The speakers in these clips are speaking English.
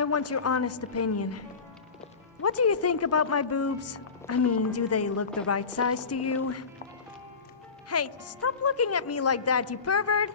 I want your honest opinion. What do you think about my boobs? I mean, do they look the right size to you? Hey, stop looking at me like that, you pervert!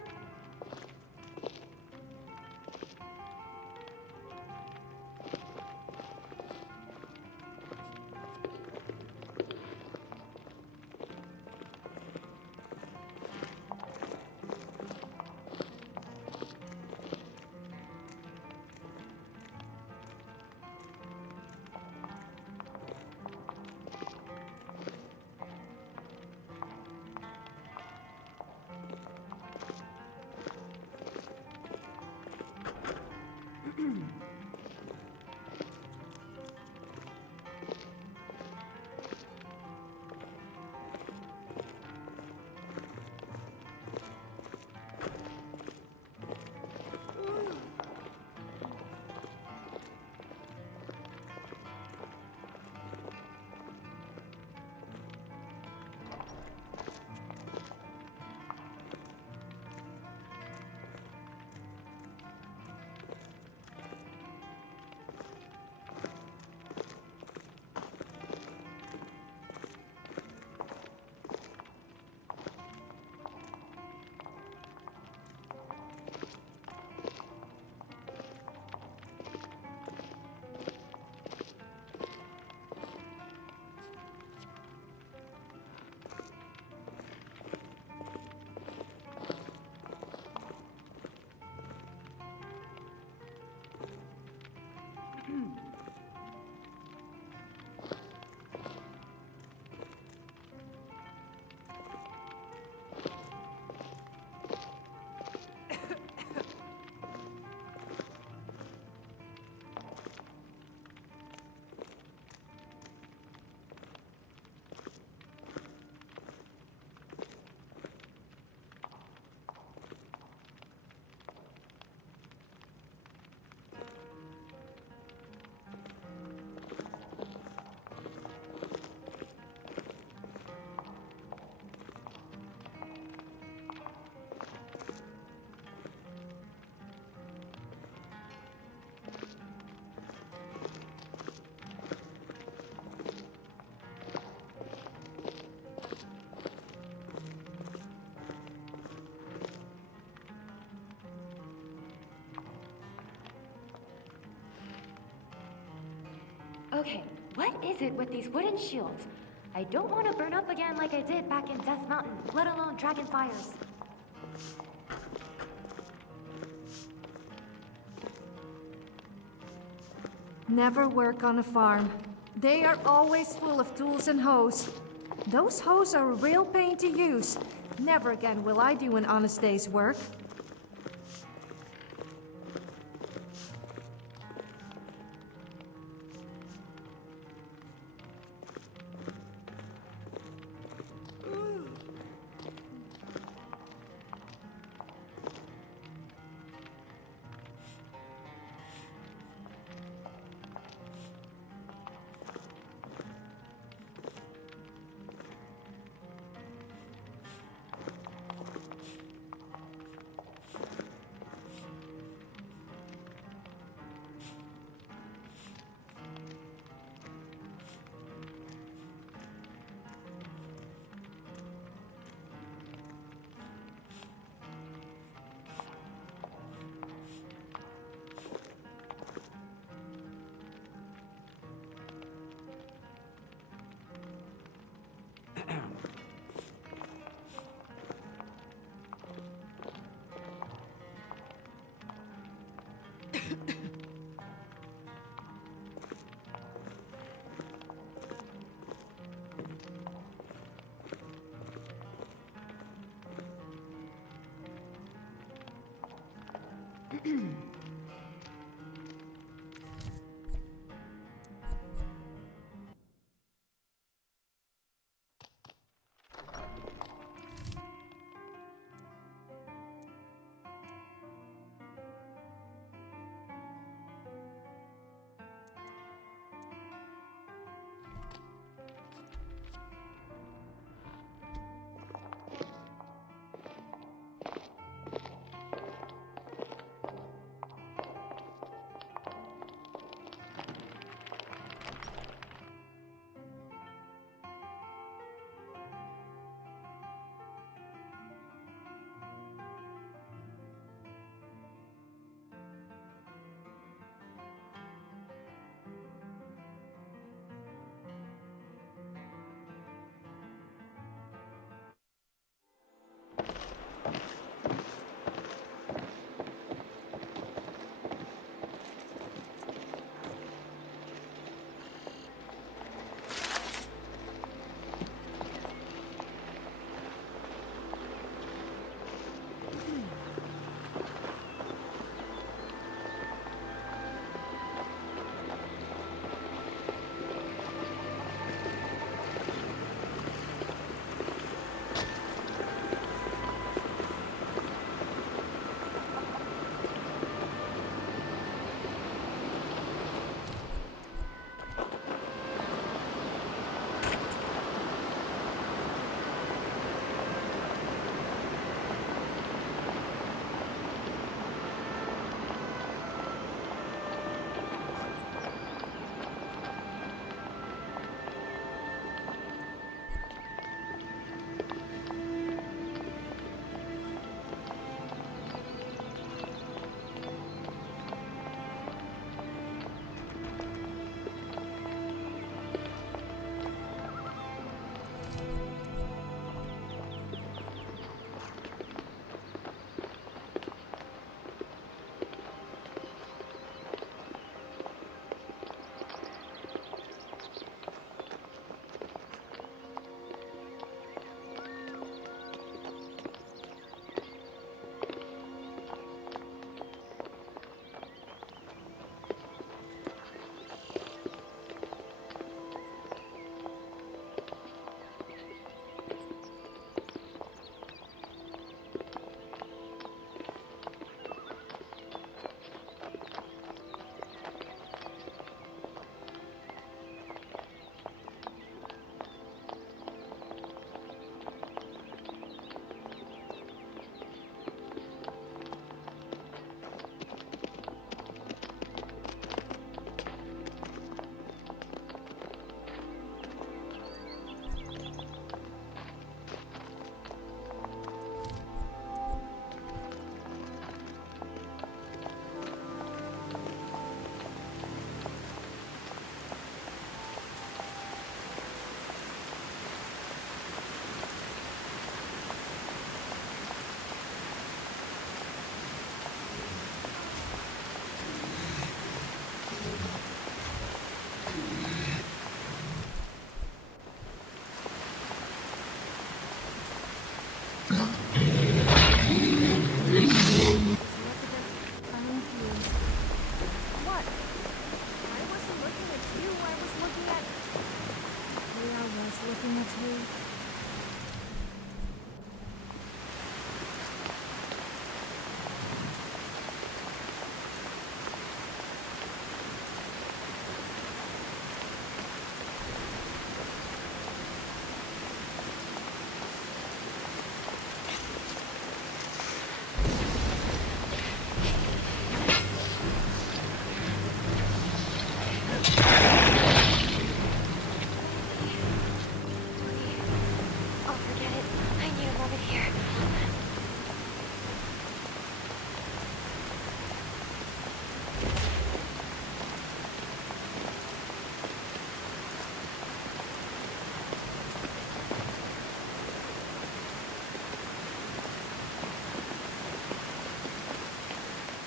Okay, what is it with these wooden shields? I don't want to burn up again like I did back in Death Mountain, let alone Dragon Fires. Never work on a farm. They are always full of tools and hoes. Those hoes are a real pain to use. Never again will I do an honest day's work.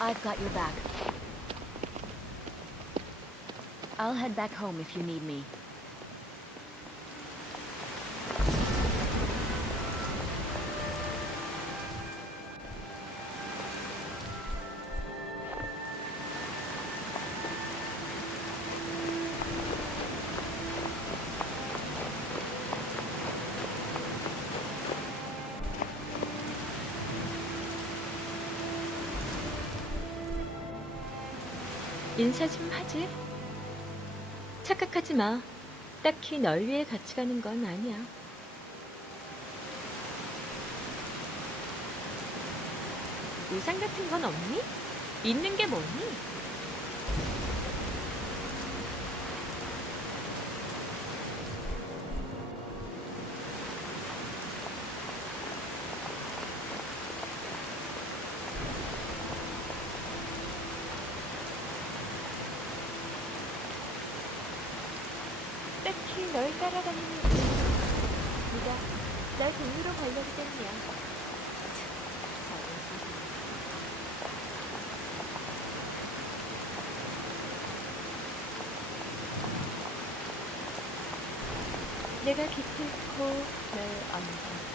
I've got your back. I'll head back home if you need me. 인사 좀 하지. 착각하지 마. 딱히 널 위해 같이 가는 건 아니야. 우산 같은 건 없니? 있는 게 뭐니? 딱히 널 따라다니는 이유는 네가 날 동료로 가려기 때문이야. 내가 기필코 널 안다.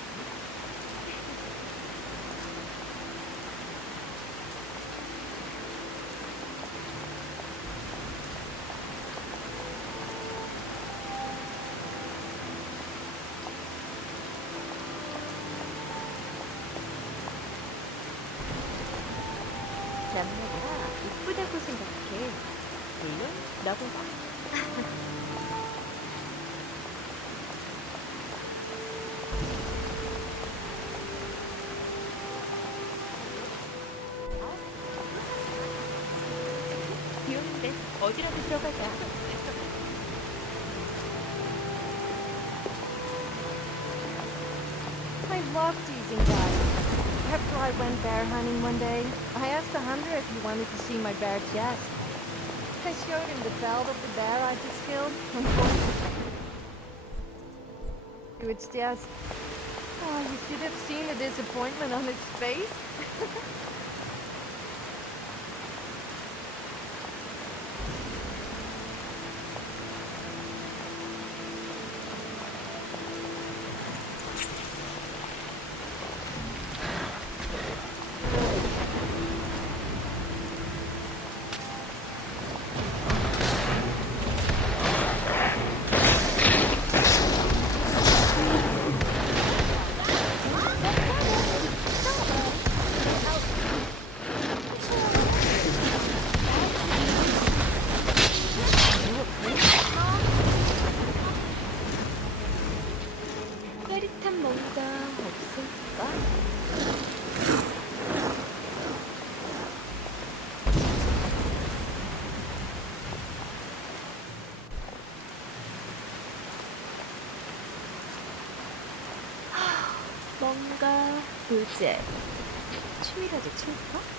남녀가 이쁘다고 생각해. 물론 너보다. 비 오는데 어디라도 들어가자. I love teasing guys. After I went bear hunting one day, I asked the hunter if he wanted to see my bear chest. I showed him the pelt of the bear I just killed and to its chest. Oh, you should have seen the disappointment on his face. 짜릿한 뭔가 없을까? 뭔가 도제. 춤이라도 출까?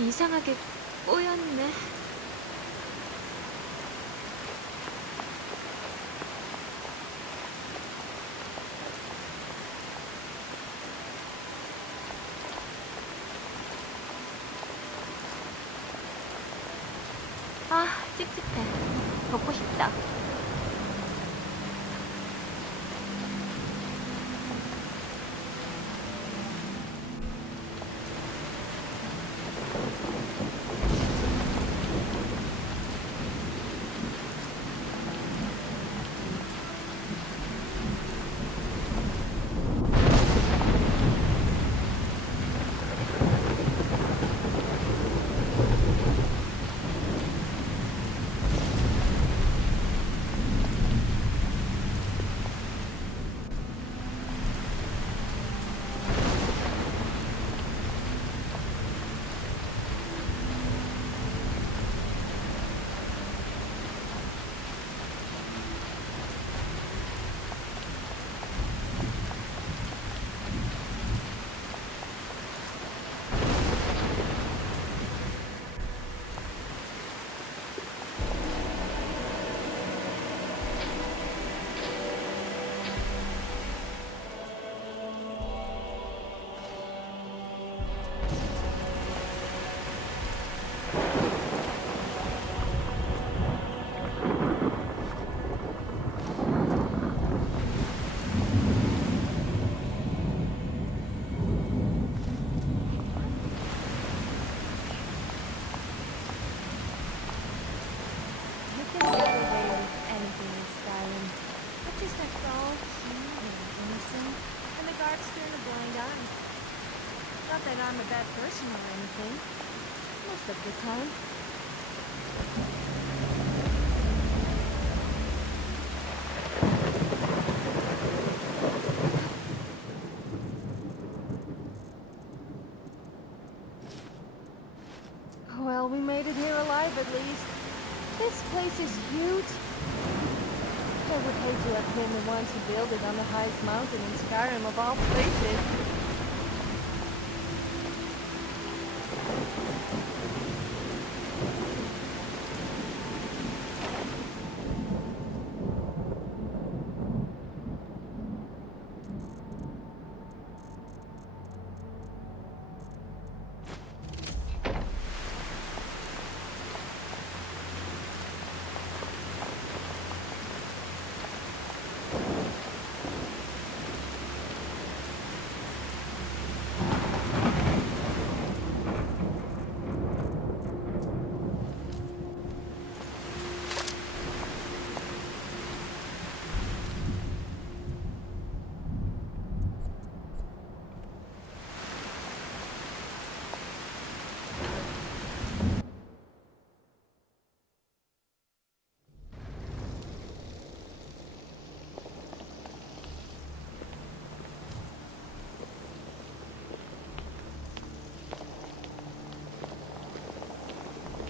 이상하게 꼬였네. 아, 찝찝해. 걷고 싶다. just act all cute and innocent, and the guards turn a blind eye. Not that I'm a bad person or anything. Most of the time. Well, we made it here alive at least. This place is huge. I would hate to have been the ones who built it on the highest mountain in Skyrim of all places.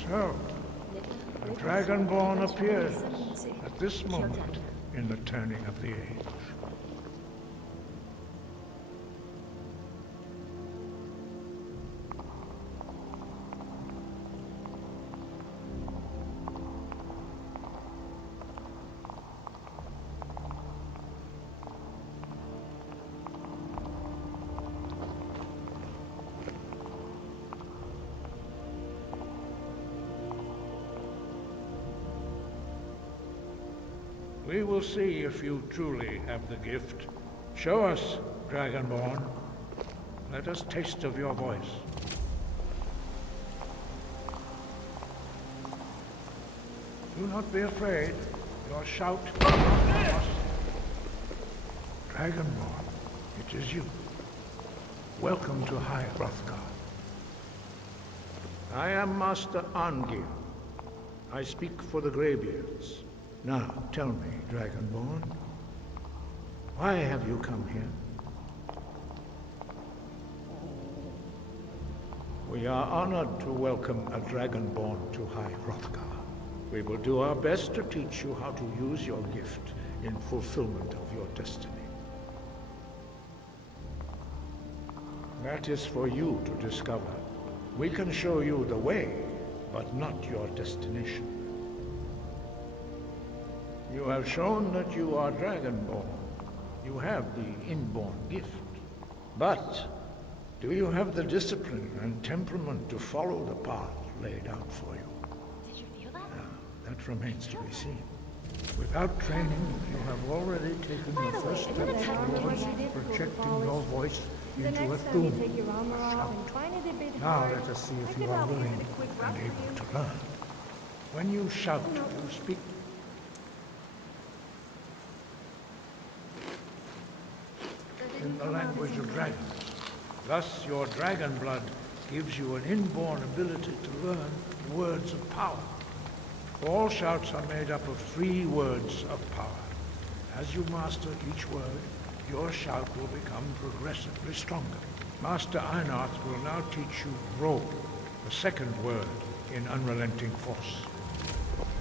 So, the Dragonborn appears at this moment in the turning of the age. We will see if you truly have the gift. Show us, Dragonborn. Let us taste of your voice. Do not be afraid. Your shout will not harm us. Dragonborn, it is you. Welcome to High Hrothgar. I am Master Arngir. I speak for the Greybeards. Now, tell me, Dragonborn, why have you come here? We are honored to welcome a Dragonborn to High Hrothgar. We will do our best to teach you how to use your gift in fulfillment of your destiny. That is for you to discover. We can show you the way, but not your destination. You have shown that you are Dragonborn. You have the inborn gift. But do you have the discipline and temperament to follow the path laid out for you? Did you feel that? That remains to be seen. Without training, you have already taken By the the way, first isn't step it time we towards decided projecting your voice The into a next time you thum. take your armor off and find it a bit Now hard, let us see I if could you are help willing with a quick run and for able you. to learn. When you shout, you speak in the language of dragons. Thus, your dragon blood gives you an inborn ability to learn words of power. All shouts are made up of 3 words of power. As you master each word, your shout will become progressively stronger. Master Einarth will now teach you Ro, the second word in unrelenting force.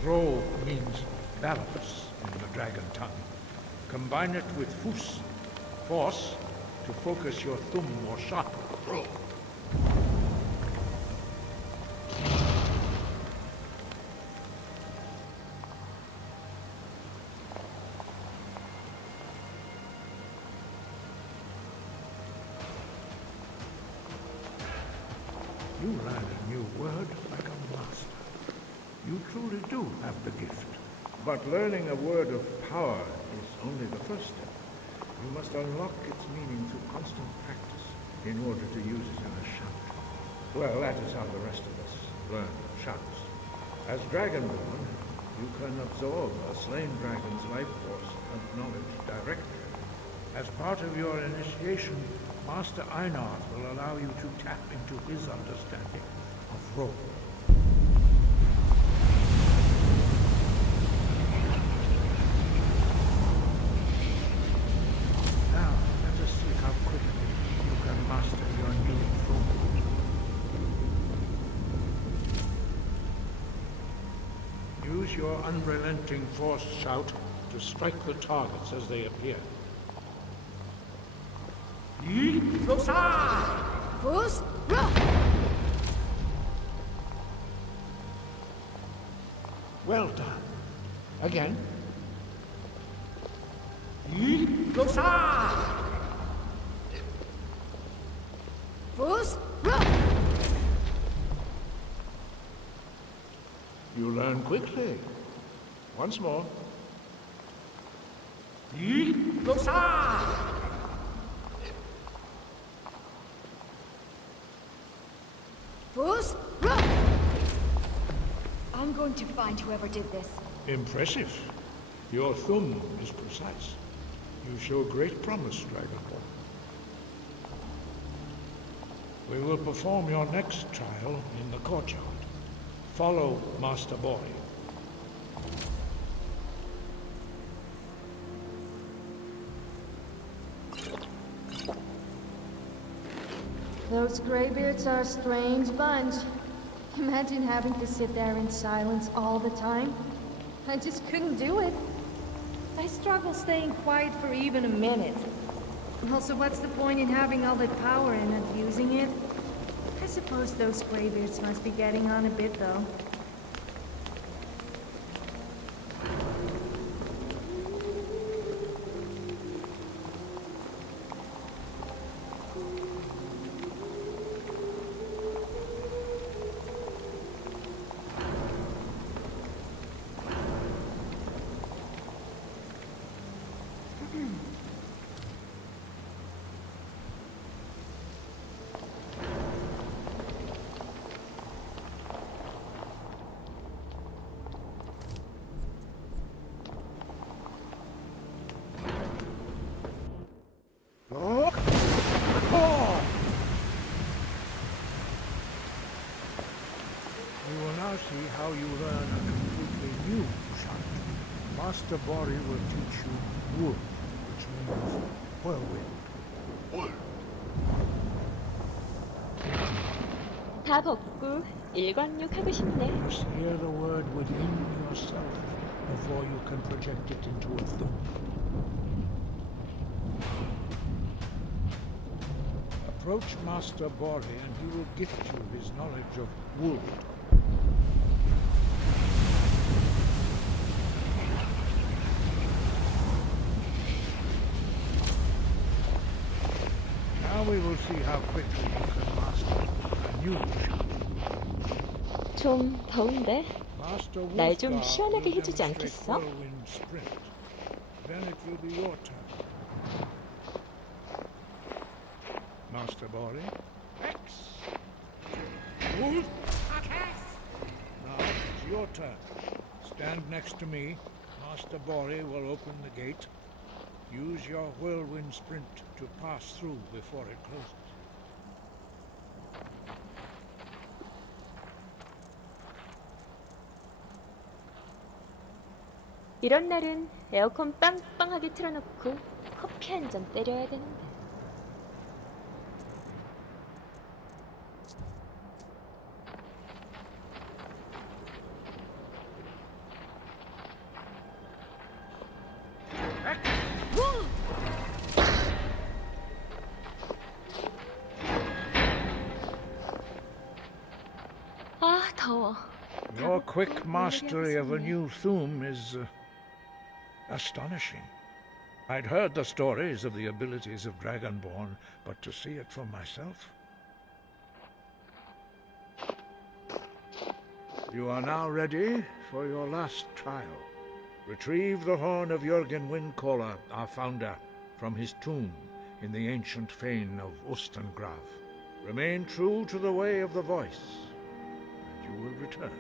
Ro means balance in the dragon tongue. Combine it with Fus, force, to focus your thumb more sharply. Ro. You learn a new word like a master. You truly do have the gift. But learning a word of power is only the first step. You must unlock its meaning through constant practice in order to use it in a shout. Well, that is how the rest of us learn shouts. As Dragonborn, you can absorb a slain dragon's life force and knowledge As part of your initiation, Master Einar will allow you to tap into his understanding of role. Now, let us see how quickly you can master your new form. Use your unrelenting force shout to strike the targets as they appear. Who's? Rock! Well done. Again. Who's? Rock! You learn quickly. Once more. Who's? Rock! I'm going to find whoever did this. Impressive. Your thumb is precise. You show great promise, Dragonborn. We will perform your next trial in the courtyard. Follow Master Boy. Those graybeards are a strange bunch. Imagine having to sit there in silence all the time. I just couldn't do it. I struggle staying quiet for even a minute. Also, what's the point in having all that power and not using it? I suppose those graybeards must be getting on a bit, though. You will now see how you learn a completely new shout. Master Bori will teach you wood, which means whirlwind. 다 벗고 일광욕 하고 싶네. You must hear the word within yourself before you can project it into a thumb. Approach Master Bori and he will gift you his knowledge of wood. Now we will see how quickly you can master a new shout. 좀 더운데? Master 날 좀 Wolfgar 시원하게 will 해주지 demonstrate 않겠어? whirlwind sprint. Then it will be your turn. Master Bori. X. Wolf. Now it's your turn. Stand next to me. Master Bori will open the gate. Use your whirlwind sprint to pass through before it closes. 이런 날은 에어컨 빵빵하게 틀어놓고 커피 한 잔 때려야 되는데. 아, 더워. Your quick mastery of a new thum is astonishing. I'd heard the stories of the abilities of Dragonborn, but to see it for myself. You are now ready for your last trial. Retrieve the horn of Jürgen Windcaller, our founder, from his tomb in the ancient fane of Ostengrav. Remain true to the way of the voice, and you will return.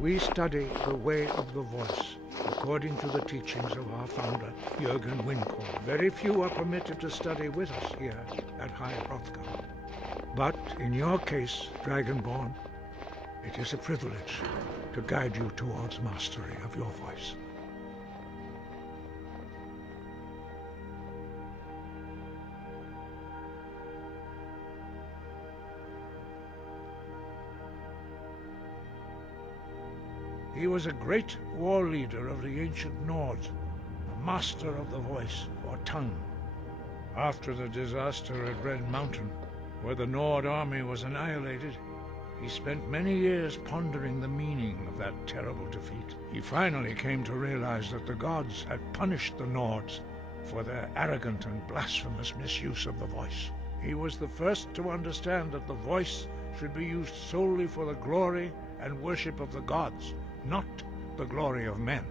We study the way of the voice, according to the teachings of our founder, Jürgen Winkel. Very few are permitted to study with us here at High Hrothgar. But in your case, Dragonborn, it is a privilege to guide you towards mastery of your voice. He was a great war leader of the ancient Nords, a master of the voice, or tongue. After the disaster at Red Mountain, where the Nord army was annihilated, he spent many years pondering the meaning of that terrible defeat. He finally came to realize that the gods had punished the Nords for their arrogant and blasphemous misuse of the voice. He was the first to understand that the voice should be used solely for the glory and worship of the gods, not the glory of men.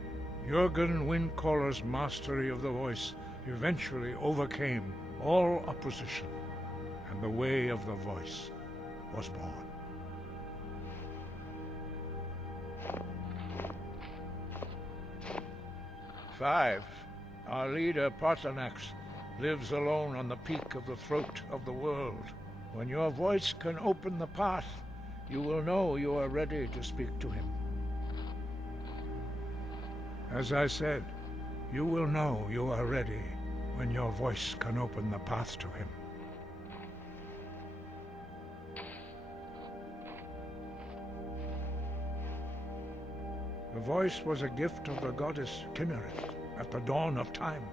Jürgen Windcaller's mastery of the voice eventually overcame all opposition, and the way of the voice was born. Five, our leader Paarthurnax lives alone on the peak of the throat of the world. When your voice can open the path, you will know you are ready to speak to him. As I said, you will know you are ready when your voice can open the path to him. The voice was a gift of the goddess Kinnereth at the dawn of time.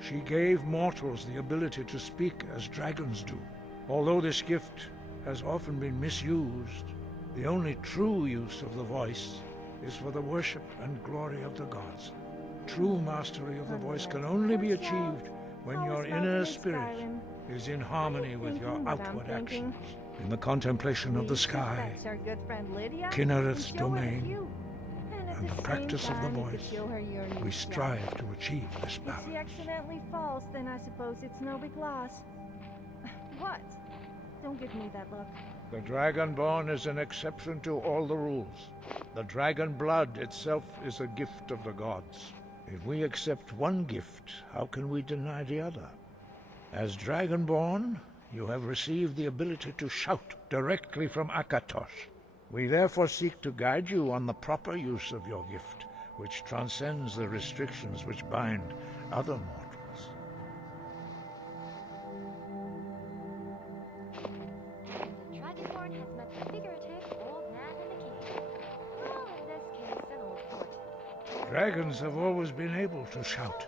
She gave mortals the ability to speak as dragons do. Although this gift has often been misused, the only true use of the voice is for the worship and glory of the gods. True mastery of the voice can only be achieved when your inner spirit is in harmony with your outward actions. In the contemplation of the sky, Kinnereth's domain, and the practice of the voice, we strive to achieve this balance. If she accidentally falls, then I suppose it's no big loss. What? Don't give me that look. The Dragonborn is an exception to all the rules. The dragon blood itself is a gift of the gods. If we accept one gift, how can we deny the other? As Dragonborn, you have received the ability to shout directly from Akatosh. We therefore seek to guide you on the proper use of your gift, which transcends the restrictions which bind other mortals. The Dragonborn has met the figurative old man in the cave. Well, in this case, an old fort. Dragons have always been able to shout.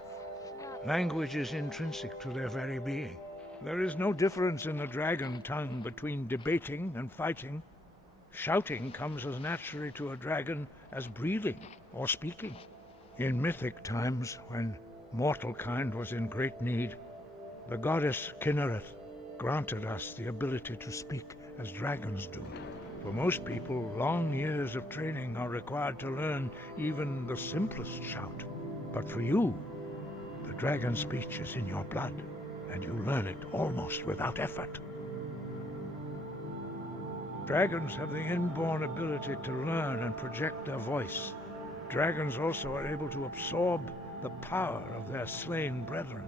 Language is intrinsic to their very being. There is no difference in the dragon tongue between debating and fighting. Shouting comes as naturally to a dragon as breathing or speaking. In mythic times, when mortal kind was in great need, the goddess Kinnereth granted us the ability to speak as dragons do. For most people, long years of training are required to learn even the simplest shout. But for you, the dragon speech is in your blood, and you learn it almost without effort. Dragons have the inborn ability to learn and project their voice. Dragons also are able to absorb the power of their slain brethren.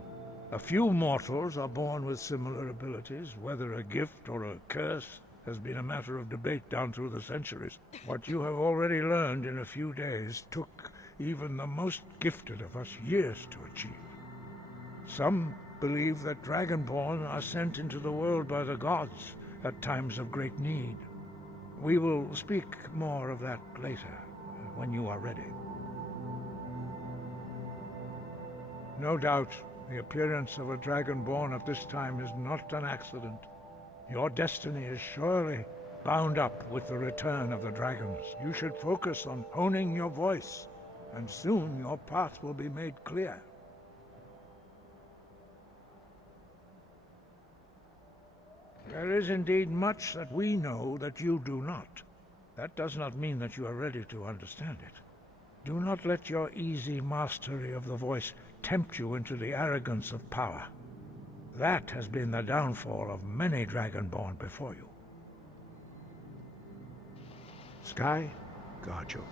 A few mortals are born with similar abilities. Whether a gift or a curse has been a matter of debate down through the centuries. What you have already learned in a few days took even the most gifted of us years to achieve. Some believe that Dragonborn are sent into the world by the gods at times of great need. We will speak more of that later, when you are ready. No doubt, the appearance of a Dragonborn at this time is not an accident. Your destiny is surely bound up with the return of the dragons. You should focus on honing your voice, and soon your path will be made clear. There is indeed much that we know that you do not. That does not mean that you are ready to understand it. Do not let your easy mastery of the voice tempt you into the arrogance of power. That has been the downfall of many Dragonborn before you. Sky, guard you.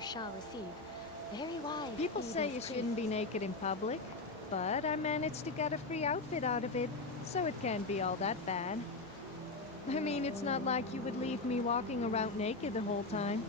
you shall receive. Very wise. People be say these you shouldn't be priests. naked in public, but I managed to get a free outfit out of it, so it can't be all that bad. I mean, it's not like you would leave me walking around naked the whole time.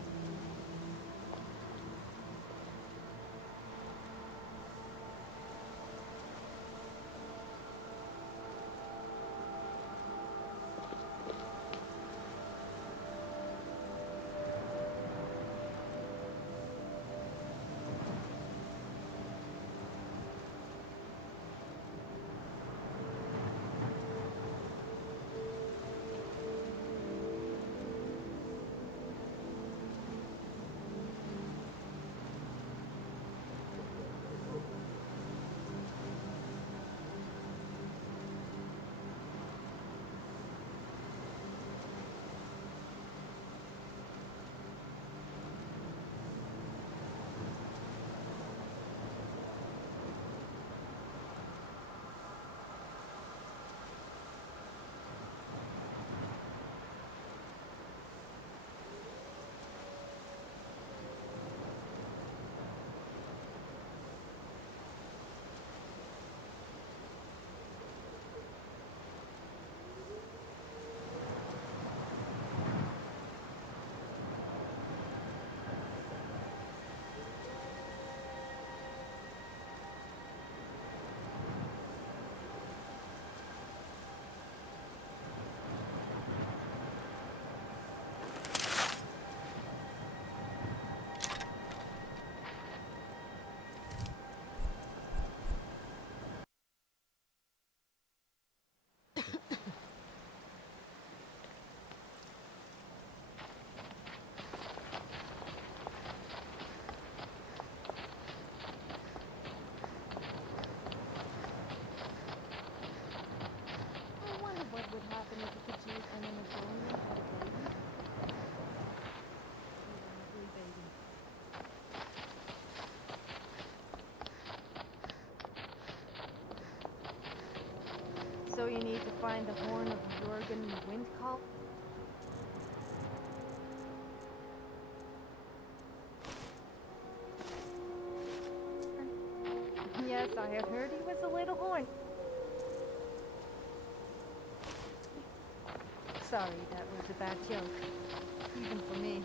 I wonder what would happen if you could use an Amazonian at a baby. Lovely baby. So you need to find the horn of Jorgen Windcall? Yes, I have heard he was a little horn. Sorry, that was a bad joke. Even for me.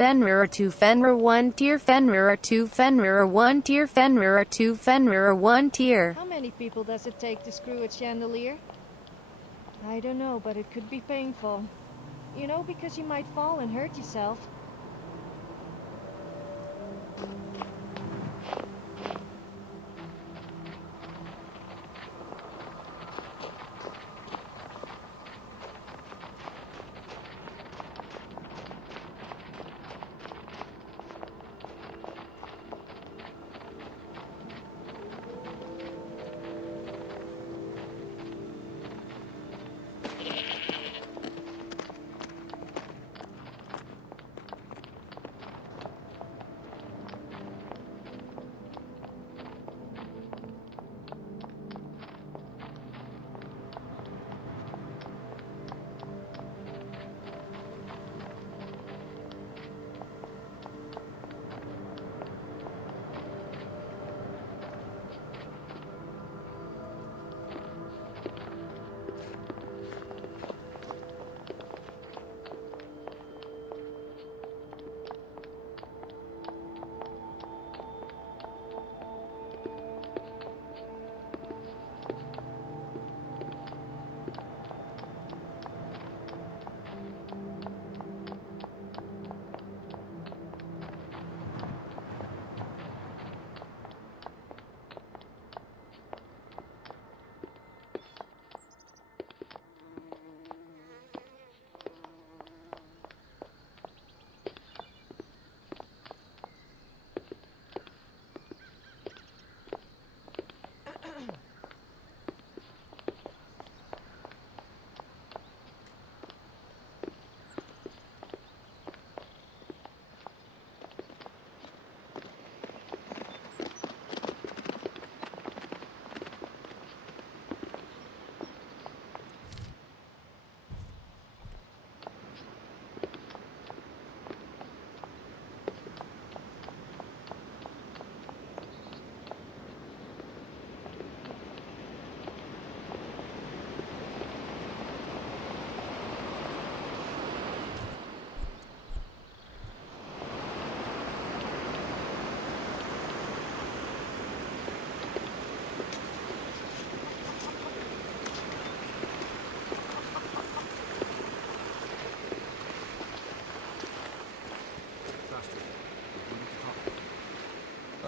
Fenrir 2 Fenrir 1 tier Fenrir 2 Fenrir 1 tier Fenrir 2 Fenrir 1 tier. How many people does it take to screw a chandelier? I don't know, but it could be painful. You know, because you might fall and hurt yourself.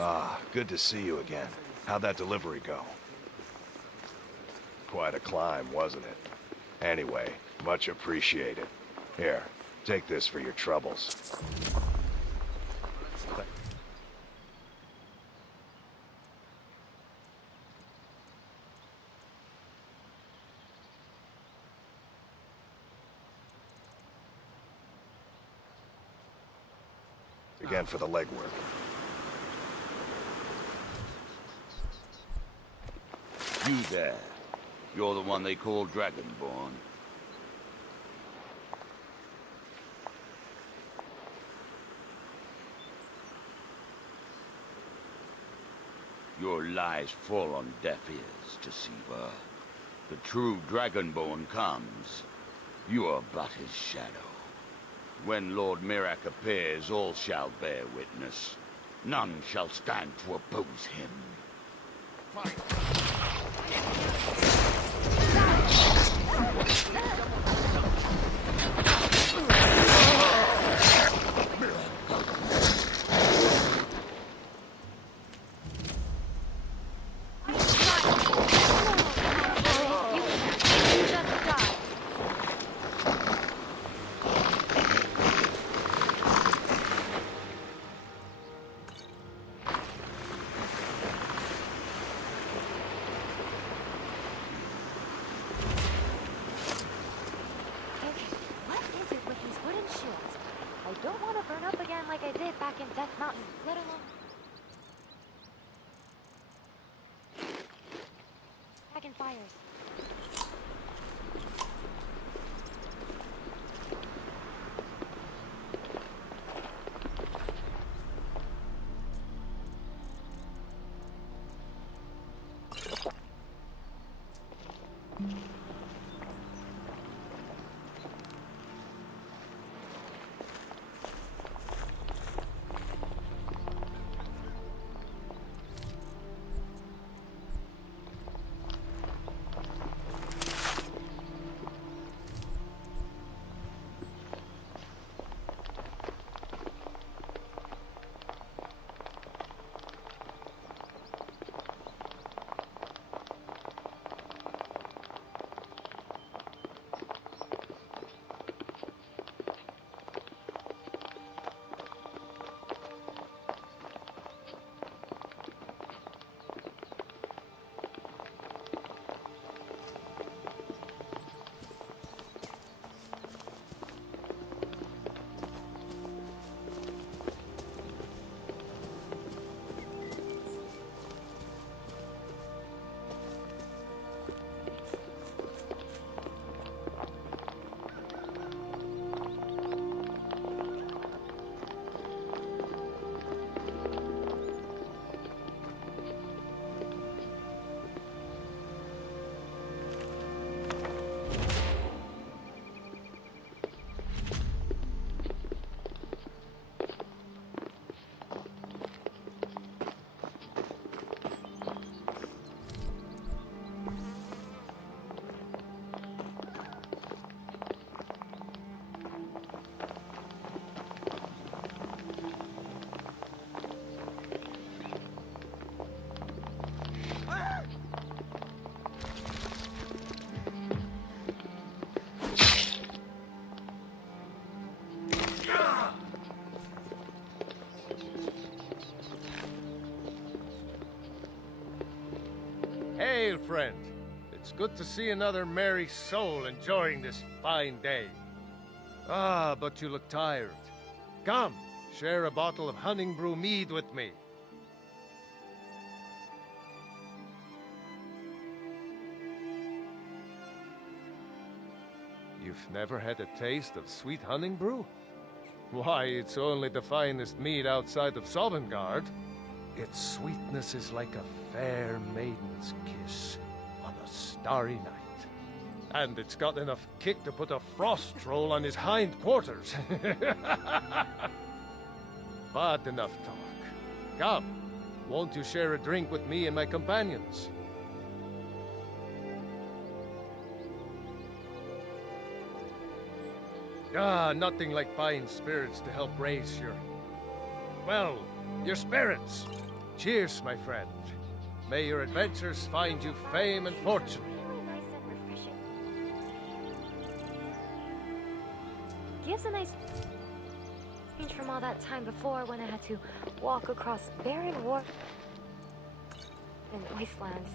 Ah, good to see you again. How'd that delivery go? Quite a climb, wasn't it? Anyway, much appreciated. Here, take this for your troubles. Again for the legwork. You there. You're the one they call Dragonborn. Your lies fall on deaf ears, Deceiver. The true Dragonborn comes. You are but his shadow. When Lord Mirak appears, all shall bear witness. None shall stand to oppose him. I don't want to burn up again like I did back in Death Mountain, let alone... Dragon fires. hail, friend. It's good to see another merry soul enjoying this fine day. Ah, but you look tired. Come, share a bottle of hunting brew mead with me. You've never had a taste of sweet hunting brew? Why, it's only the finest mead outside of Sovngarde. Its sweetness is like a fair maiden's kiss on a starry night. And it's got enough kick to put a frost troll on his hind quarters. But enough talk. Come, won't you share a drink with me and my companions? Ah, nothing like fine spirits to help raise your spirits. Cheers, my friend. May your adventures find you fame and fortune. Really nice and refreshing. Gives a nice change from all that time before when I had to walk across barren war and wastelands.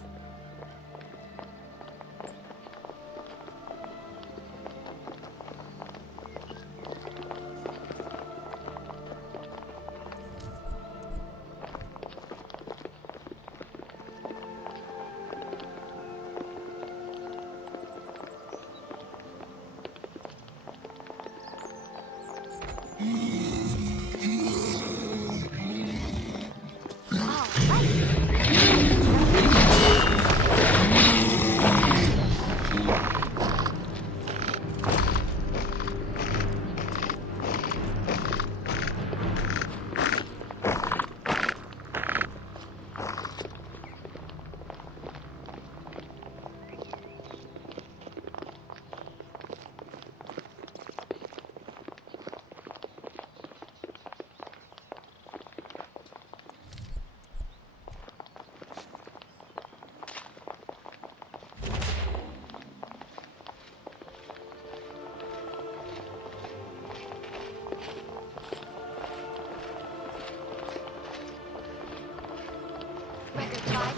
Record 5.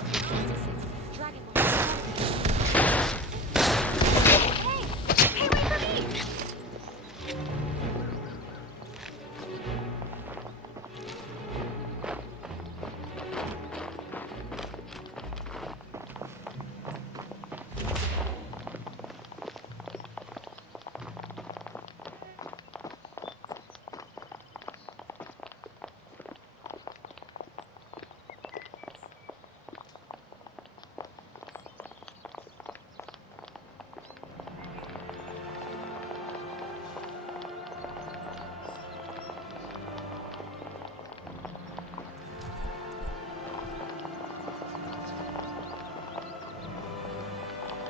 Dragon. Hey, wait for me!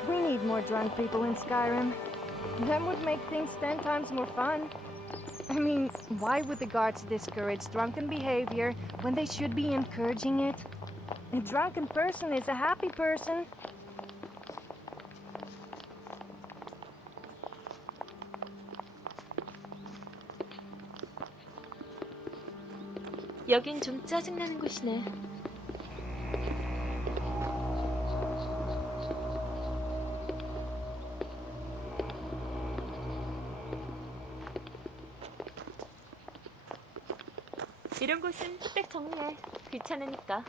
We need more drunk people in Skyrim. That would make things 10 times more fun. I mean, why would the guards discourage drunken behavior when they should be encouraging it? A drunken person is a happy person. 여긴 좀 짜증나는 곳이네. 이런 곳은 딱 정리해. 귀찮으니까.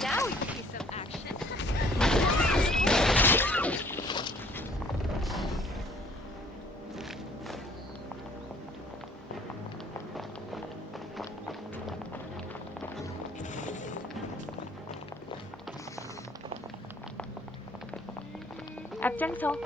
Now we see some action. 앞장서.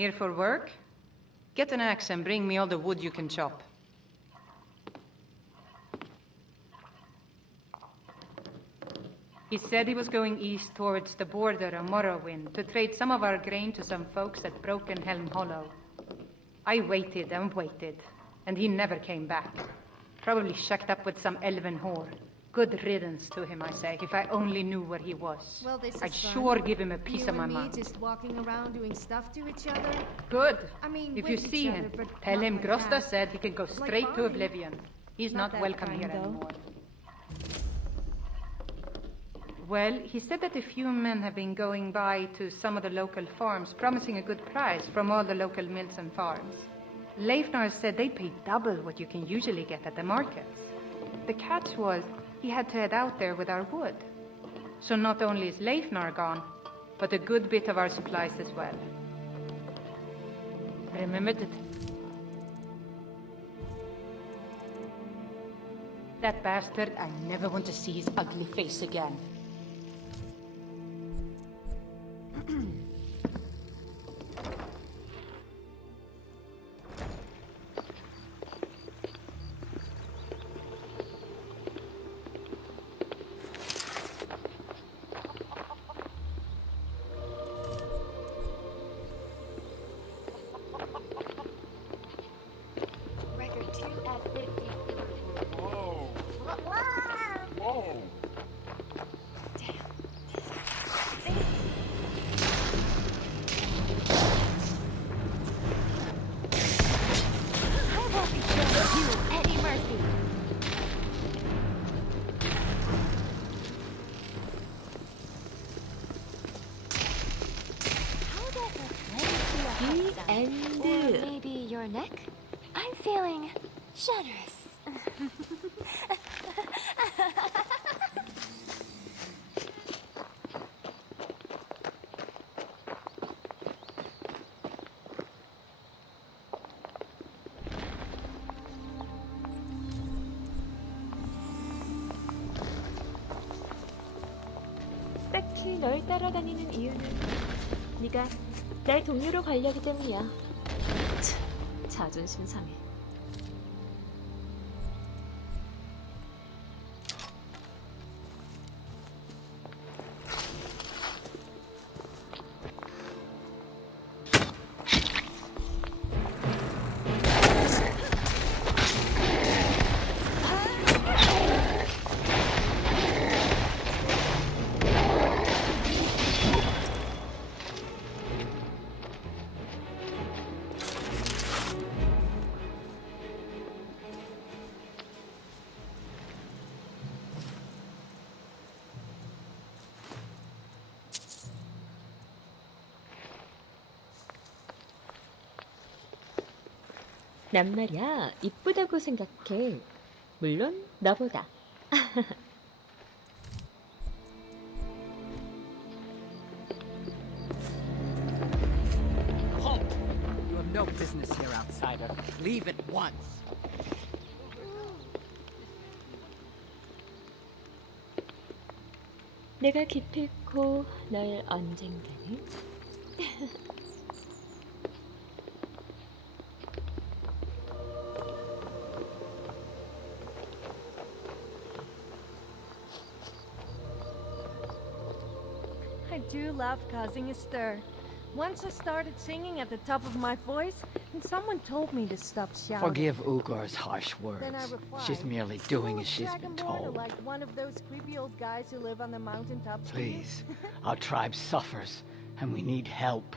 Here for work? Get an axe and bring me all the wood you can chop. He said he was going east towards the border of Morrowind to trade some of our grain to some folks at Broken Helm Hollow. I waited and waited, and he never came back. Probably shacked up with some elven whore. Good riddance to him, I say. If I only knew where he was. Well, this is I'd fun. sure give him a piece of my You and me mind. just walking around doing stuff to each other. Good. I mean, If with you each see other, him, but tell not him like Grosta that. said he can go straight to Barney. oblivion. He's Not not that welcome kind, here though. anymore. Well, he said that a few men have been going by to some of the local farms, promising a good price from all the local mills and farms. Leifnar said they pay double what you can usually get at the markets. The catch was, he had to head out there with our wood. So not only is Leifnar gone, but a good bit of our supplies as well. Remember that bastard, I never want to see his ugly face again. Record 2 at 50. Whoa! Whoa! Whoa! I won't be showing you any mercy. How does a flame feel end. Or maybe your neck? I'm feeling generous. 딱히 널 따라다니는 이유는 네가 날 동료로 가려기 때문이야. 참, 자존심 상해. 난 말이야 이쁘다고 생각해. 물론 너보다. Halt! You have no business here, outsider. Leave at once. 내가 기필코 널 언젠가는 I do love causing a stir. Once I started singing at the top of my voice, and someone told me to stop shouting. Forgive Ugor's harsh words. Then I replied, She's merely doing as she's Dragon been Lord, or told. like one of those creepy old guys who live on the mountaintops. Please, our tribe suffers, and we need help.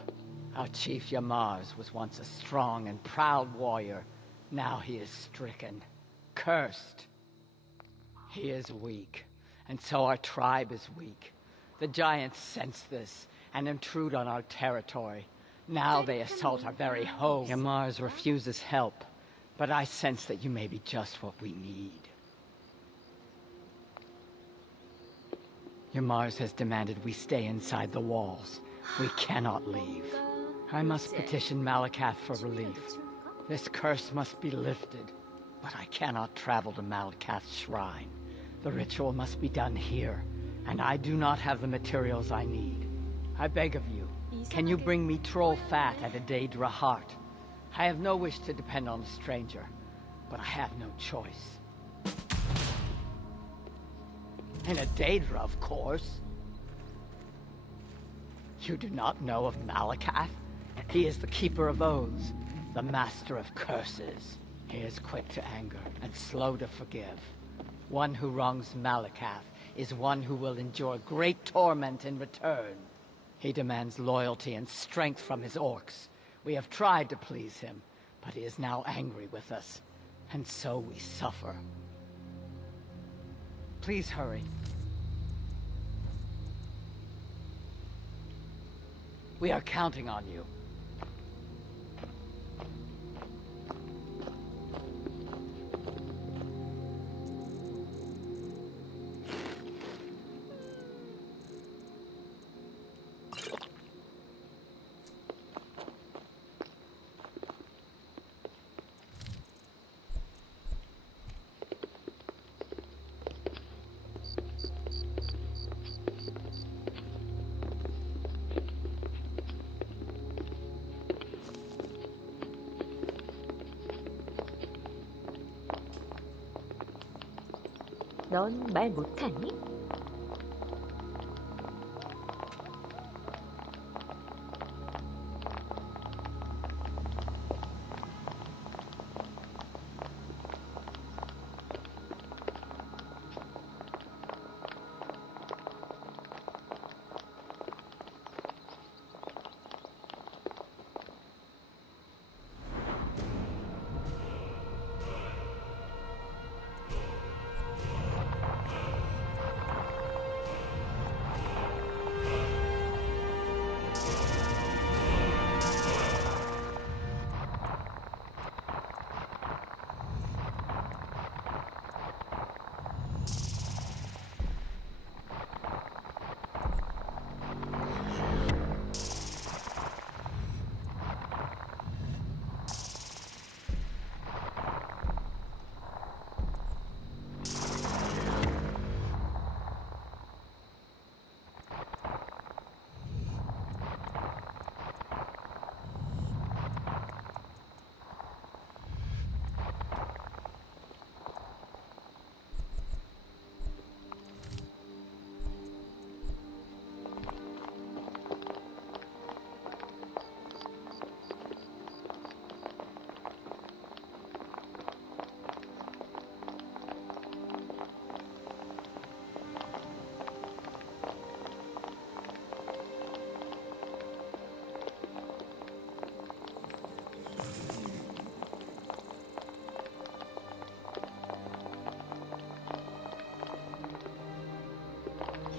Our chief Yamars was once a strong and proud warrior. Now he is stricken, cursed. He is weak, and so our tribe is weak. The giants sense this and intrude on our territory. Now they assault our very home. Yamars refuses help, but I sense that you may be just what we need. Yamars has demanded we stay inside the walls. We cannot leave. I must petition Malakath for relief. This curse must be lifted, but I cannot travel to Malakath's shrine. The ritual must be done here, and I do not have the materials I need. I beg of you, Can you bring me troll fat and a Daedra heart? I have no wish to depend on a stranger, but I have no choice. And a Daedra, of course. You do not know of Malakath? He is the keeper of oaths, the master of curses. He is quick to anger and slow to forgive. One who wrongs Malakath is one who will endure great torment in return. He demands loyalty and strength from his orcs. We have tried to please him, but he is now angry with us, and so we suffer. Please hurry. We are counting on you. 넌 말 못하니?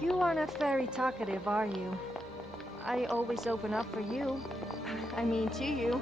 You are not very talkative, are you? I always open up for you. I mean, to you.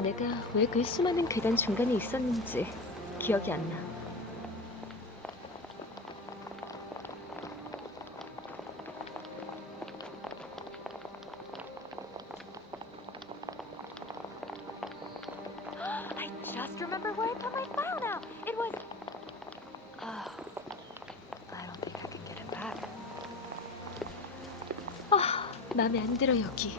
내가 왜 그 수많은 계단 중간에 있었는지 기억이 안 나. I just remember where I put my file now. It was... Oh, I don't think I can get it back. 마음에 안 들어 여기.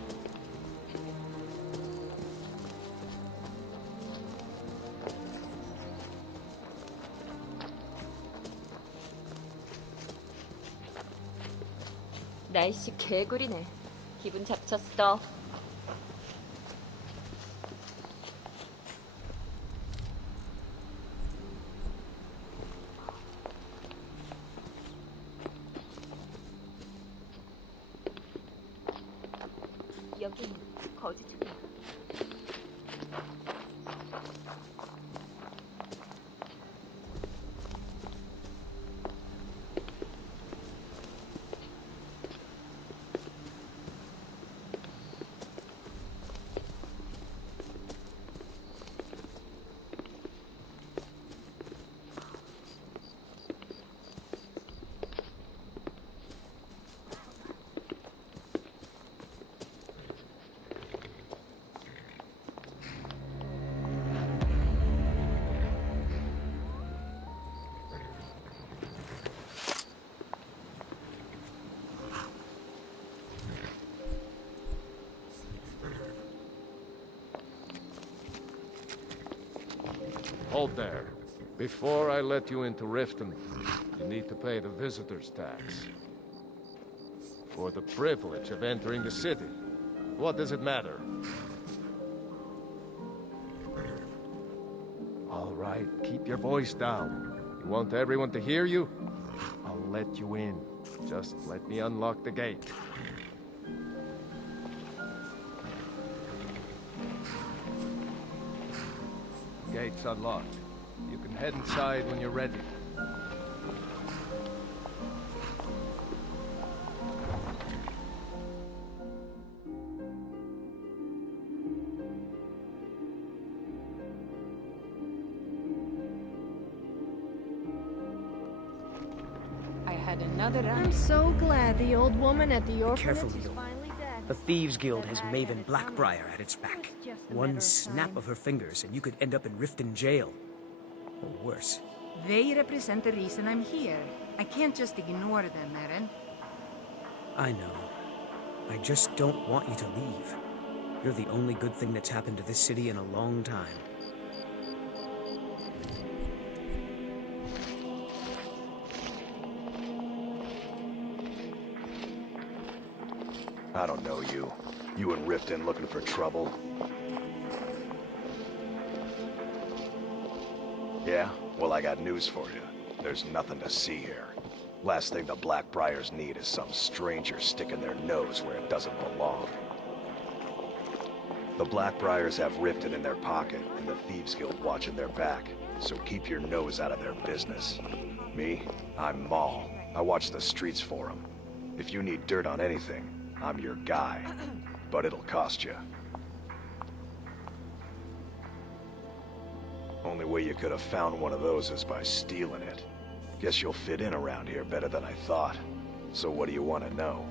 날씨 개구리네. 기분 잡쳤어. 여긴 거지촌이야. Hold there. Before I let you into Riften, you need to pay the visitor's tax. For the privilege of entering the city. What does it matter? All right, keep your voice down. You want everyone to hear you? I'll let you in. Just let me unlock the gate. Gate's unlocked. You can head inside when you're ready. I had another I'm so glad the old woman at the orphanage Careful, is Leo. finally dead. The Thieves Guild has Maven Blackbriar at its back. One snap of her fingers and you could end up in Riften jail. Or worse. They represent the reason I'm here. I can't just ignore them, Eren. I know. I just don't want you to leave. You're the only good thing that's happened to this city in a long time. I don't know you. You and Riften looking for trouble? Yeah? Well, I got news for you. There's nothing to see here. Last thing the Blackbriars need is some stranger sticking their nose where it doesn't belong. The Blackbriars have Riften in their pocket, and the Thieves Guild watching their back, so keep your nose out of their business. Me? I'm Maul. I watch the streets for them. If you need dirt on anything, I'm your guy. But it'll cost you. Only way you could have found one of those is by stealing it. Guess you'll fit in around here better than I thought. So what do you want to know?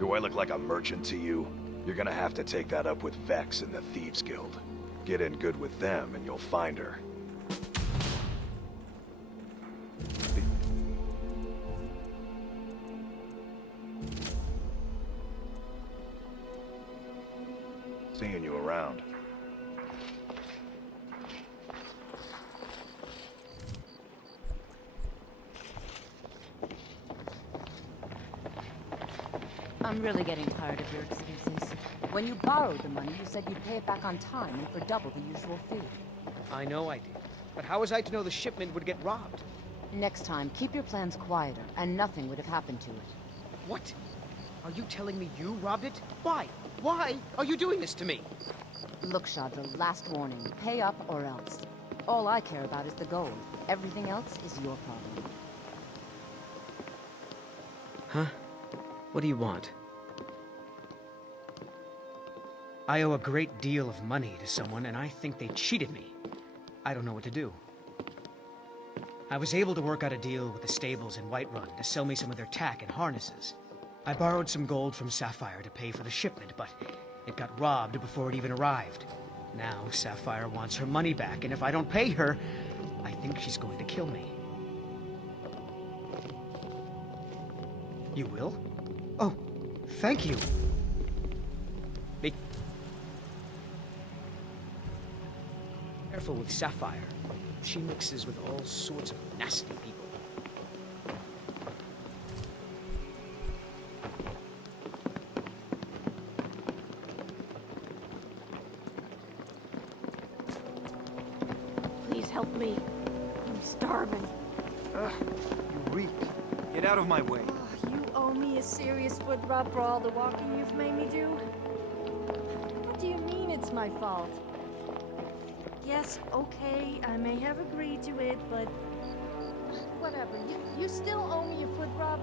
Do I look like a merchant to you? You're gonna have to take that up with Vex and the Thieves Guild. Get in good with them and you'll find her. Seeing you around. I'm really getting tired of your excuses. When you borrowed the money, you said you'd pay it back on time and for double the usual fee. I know I did. But how was I to know the shipment would get robbed? Next time, keep your plans quieter, and nothing would have happened to it. What? Are you telling me you robbed it? Why? Why are you doing this to me? Look, Chandra, last warning. Pay up or else. All I care about is the gold. Everything else is your problem. Huh? What do you want? I owe a great deal of money to someone, and I think they cheated me. I don't know what to do. I was able to work out a deal with the stables in Whiterun to sell me some of their tack and harnesses. I borrowed some gold from Sapphire to pay for the shipment, but it got robbed before it even arrived. Now Sapphire wants her money back, and if I don't pay her, I think she's going to kill me. You will? Oh, thank you. Be careful with Sapphire. She mixes with all sorts of nasty people. Please help me. I'm starving. You reek. Get out of my way. You owe me a serious foot rub for all the walking you've made me do. What do you mean it's my fault? Yes, okay, I may have agreed to it, but... Whatever, you still owe me a foot rub?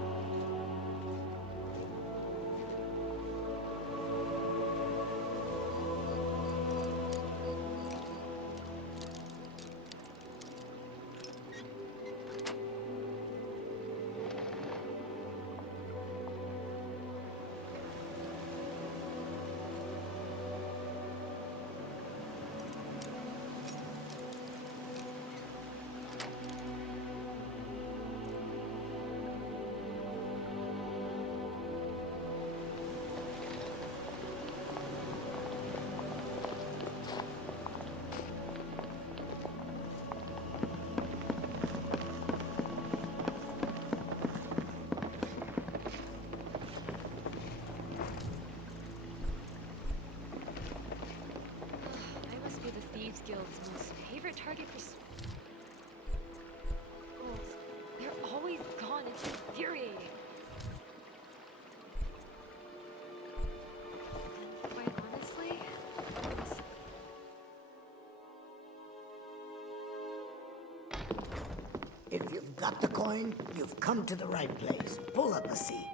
got the coin, you've come to the right place. Pull up a seat.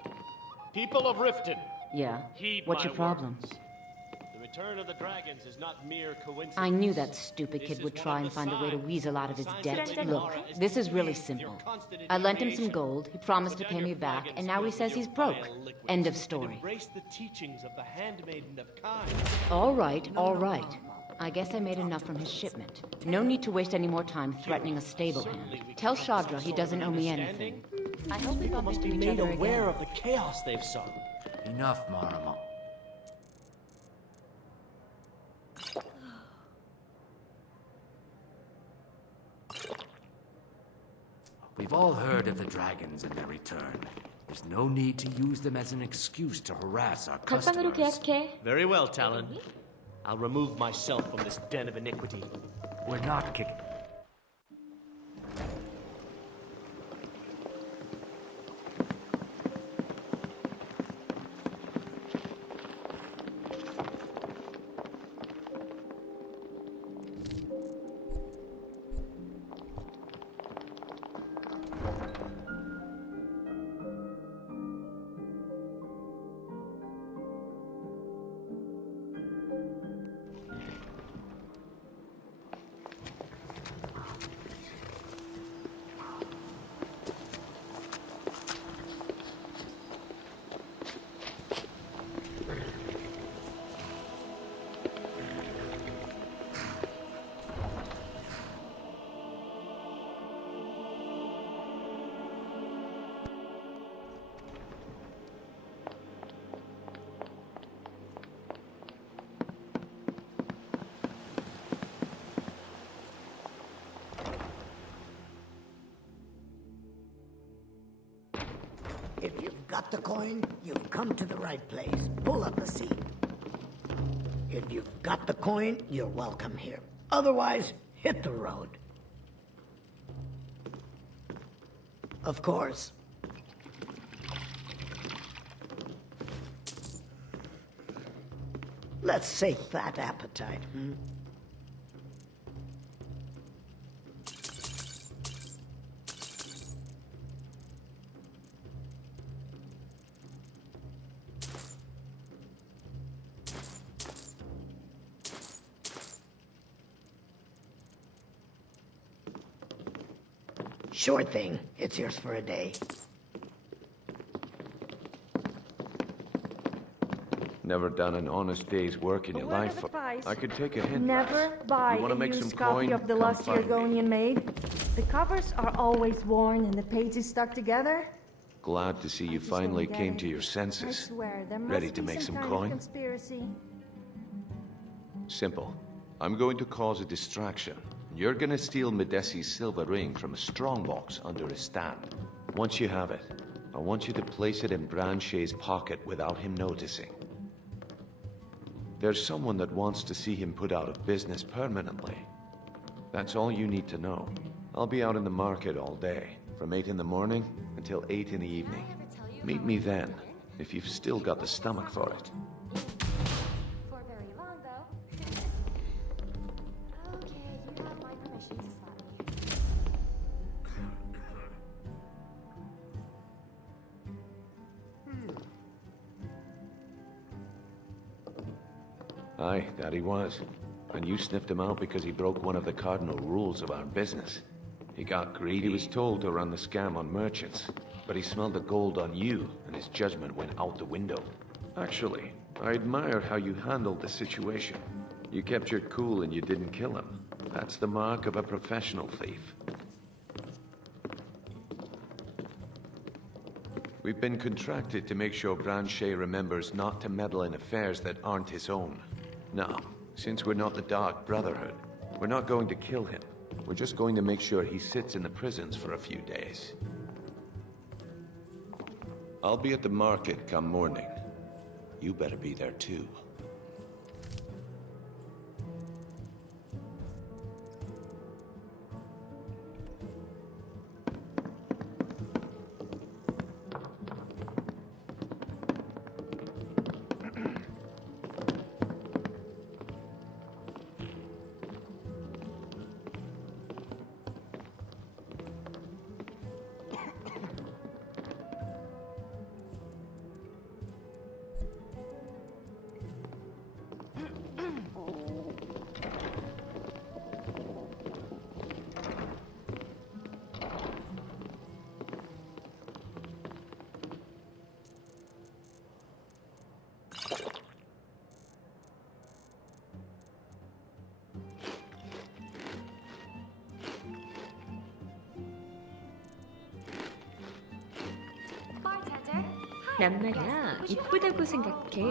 People of Riften. Yeah? Heed What's my your problem? words. The return of the dragons is not mere coincidence. I knew that stupid kid would try and find a way to weasel out of his debt. Look, this is really simple. I lent him some gold, he promised to pay me back, and now he says he's broke. End of story. Embrace the teachings of the handmaiden of kind. All right, all right. I guess I made enough from his shipment. No need to waste any more time threatening a stable hand. Tell Shadra he doesn't owe me anything. I hope we People bump must into be each made other aware again. of the chaos they've sown. Enough, Marama. We've all heard of the dragons and their return. There's no need to use them as an excuse to harass our 각방으로 customers. 계약해. Very well, Talon. I'll remove myself from this den of iniquity. We're not kicking. If you've got the coin, you've come to the right place. Pull up a seat. If you've got the coin, you're welcome here. Otherwise, hit the road. Of course. Let's sate that appetite, hmm? Sure thing. It's yours for a day. Never done an honest day's work in A your word life. of advice. I could take a hint. Never lass. buy You wanna a make used some copy coin? of the Come Lost find me. Argonian Maid. The covers are always worn and the pages stuck together. Glad to see you just don't finally get came it. to your I senses. swear, there must Ready to be make some some kind coin? of conspiracy. Simple. I'm going to cause a distraction. You're gonna steal Medesi's silver ring from a strongbox under a stand. Once you have it, I want you to place it in Branche's pocket without him noticing. There's someone that wants to see him put out of business permanently. That's all you need to know. I'll be out in the market all day, from 8 in the morning until 8 in the evening. Meet me then, if you've still got the stomach for it. For very long, though. Okay, you have my permission to slap me. Aye, that he was. And you sniffed him out because he broke one of the cardinal rules of our business. He got greedy. He was told to run the scam on merchants, but he smelled the gold on you, and his judgment went out the window. Actually, I admire how you handled the situation. You kept your cool and you didn't kill him. That's the mark of a professional thief. We've been contracted to make sure Branche remembers not to meddle in affairs that aren't his own. Now, since we're not the Dark Brotherhood, we're not going to kill him. We're just going to make sure he sits in the prisons for a few days. I'll be at the market come morning. You better be there too. 난 말이야 이쁘다고 생각해.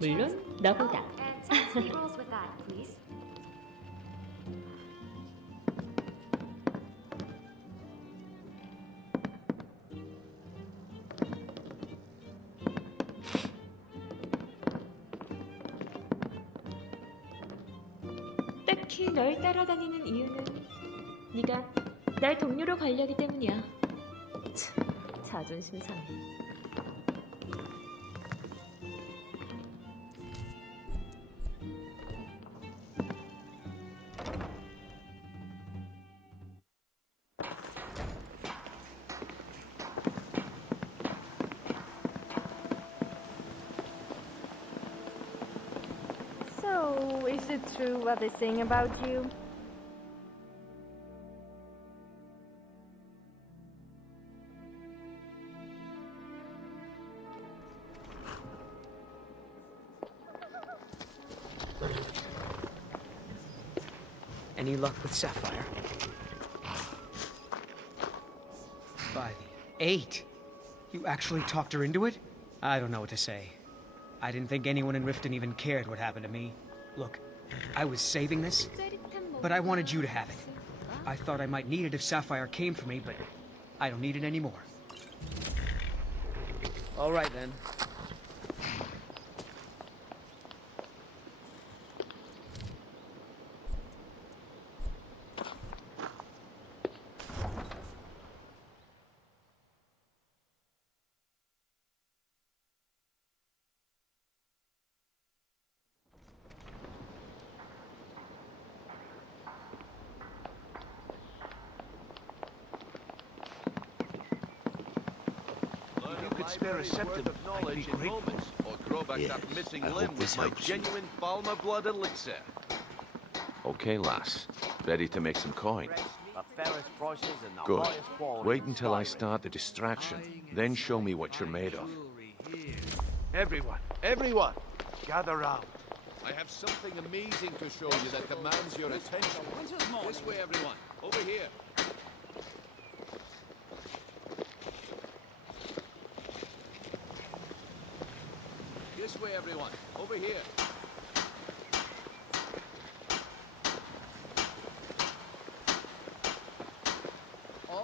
물론 너보다. And 10 sweet rolls with that, please. 딱히 널 따라다니는 이유는 네가 날 동료로 관리하기 때문이야. 참, 자존심 상해. So, is it true what they saying about you? Any luck with Sapphire? By the 8! You actually talked her into it? I don't know what to say. I didn't think anyone in Riften even cared what happened to me. Look, I was saving this, but I wanted you to have it. I thought I might need it if Sapphire came for me, but I don't need it anymore. All right, then. Spare a septum of knowledge in moments, or grow back that missing limb with my genuine Falmer blood elixir. Okay, lass. Ready to make some coin? The fairest prices and the Good. highest quality. Wait until I start the distraction, then show me what you're made of. Everyone, gather round. I have something amazing to show you that demands your attention. This way, everyone. Over here. This way, everyone. Over here.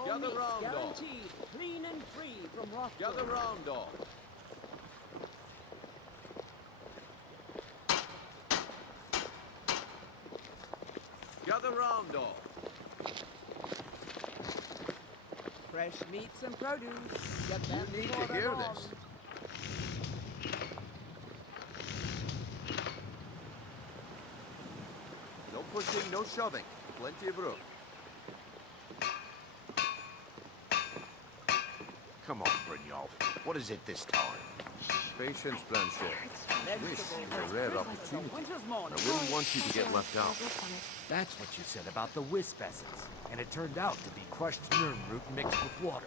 Gather round, all. Clean and free from rock. Gather round, all. Gather round, all. Fresh meats and produce. Get You them need before to they're hear gone. this. No pushing, no shoving. Plenty of room. Come on, Brynjolf. What is it this time? Patience, Blanchet. This is a rare opportunity. I wouldn't want you to get left out. That's what you said about the wisp essence. And it turned out to be crushed nerm root mixed with water.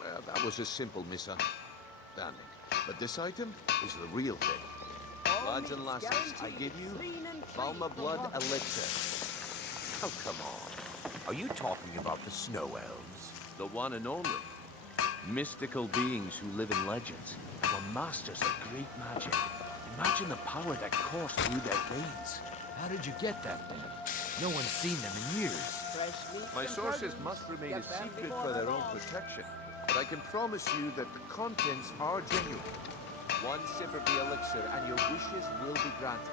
Well, that was a simple misunderstanding. But this item is the real thing. Lads and lasses, I give you Falmer blood elixir. Oh, come on. Are you talking about the snow elves? The one and only. Mystical beings who live in legends. The masters of great magic. Imagine the power that coursed through their veins. How did you get that thing? No one's seen them in years. My sources must remain a secret for their own protection. But I can promise you that the contents are genuine. One sip of the elixir and your wishes will be granted.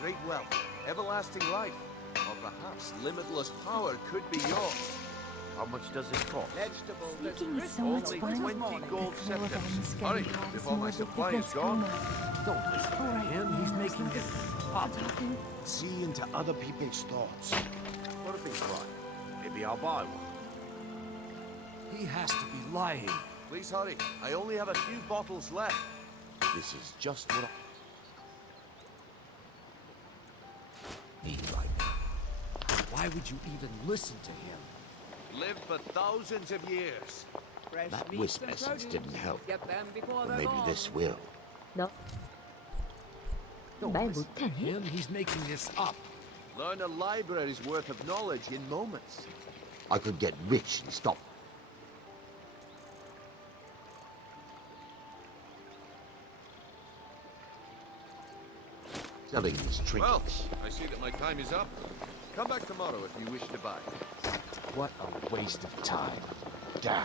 Great wealth, everlasting life, or perhaps limitless power could be yours. How much does it cost? Making is so much Only fun. 20 gold The thrill of septims. almost Hurry, getting caught is before my more supply addictive is than gone. Skyrim. Don't listen to Alright, him. He's making it up. Talking. See into other people's thoughts. What if he's right? Maybe I'll buy one. He has to be lying. Please hurry. I only have a few bottles left. This is just what I need right now. Why would you even listen to him? Live for thousands of years. That wisp essence didn't help. But maybe this will. 너 말 못하니? Him, he's making this up. Learn a library's worth of knowledge in moments. I could get rich and stop. selling these Well, trinkets. I see that my time is up. Come back tomorrow if you wish to buy. What a waste of time. Damn.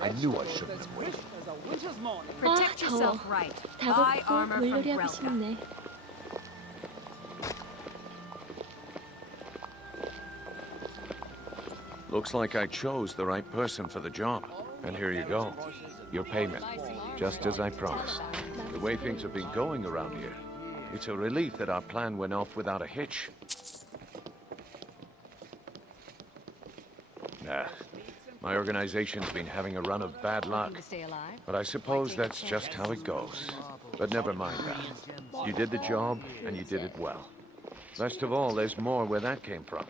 I knew I shouldn't have waited. Protect yourself right. Buy armor from 물놀이 하고 Grelka. 싶네. Looks like I chose the right person for the job. And here you go. Your payment. Just as I promised. The way things have been going around here, it's a relief that our plan went off without a hitch. Nah. My organization's been having a run of bad luck. But I suppose that's just how it goes. But never mind that. You did the job, and you did it well. Best of all, there's more where that came from.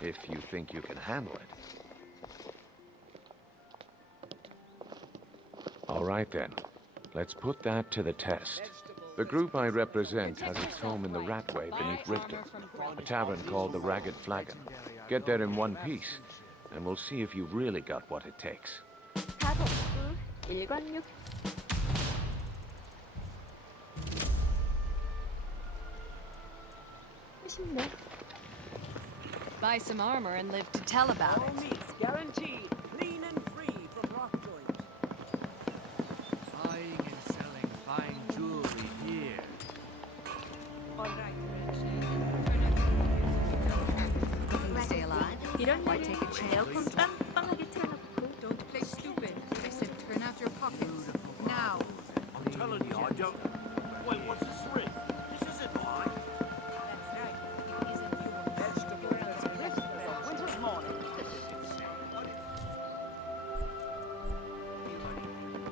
If you think you can handle it. All right then. Let's put that to the test. The group I represent has its home in the Ratway beneath Ripton, a tavern called the Ragged Flagon. Get there in one piece, and we'll see if you've really got what it takes. 가속부 1관육. 쉽네. Buy some armor and live to tell about it. Guaranteed, clean and free from rock joints. Buying and selling fine jewelry here. All right. Looking to stay alive? 이런 Why 날은 take a chance? 에어컨 빵빵하게 틀어놓고. Don't play stupid. I said turn out your pockets. Now. I'm telling you, I don't... Wait, what's this ring? This isn't mine. Winter's morning.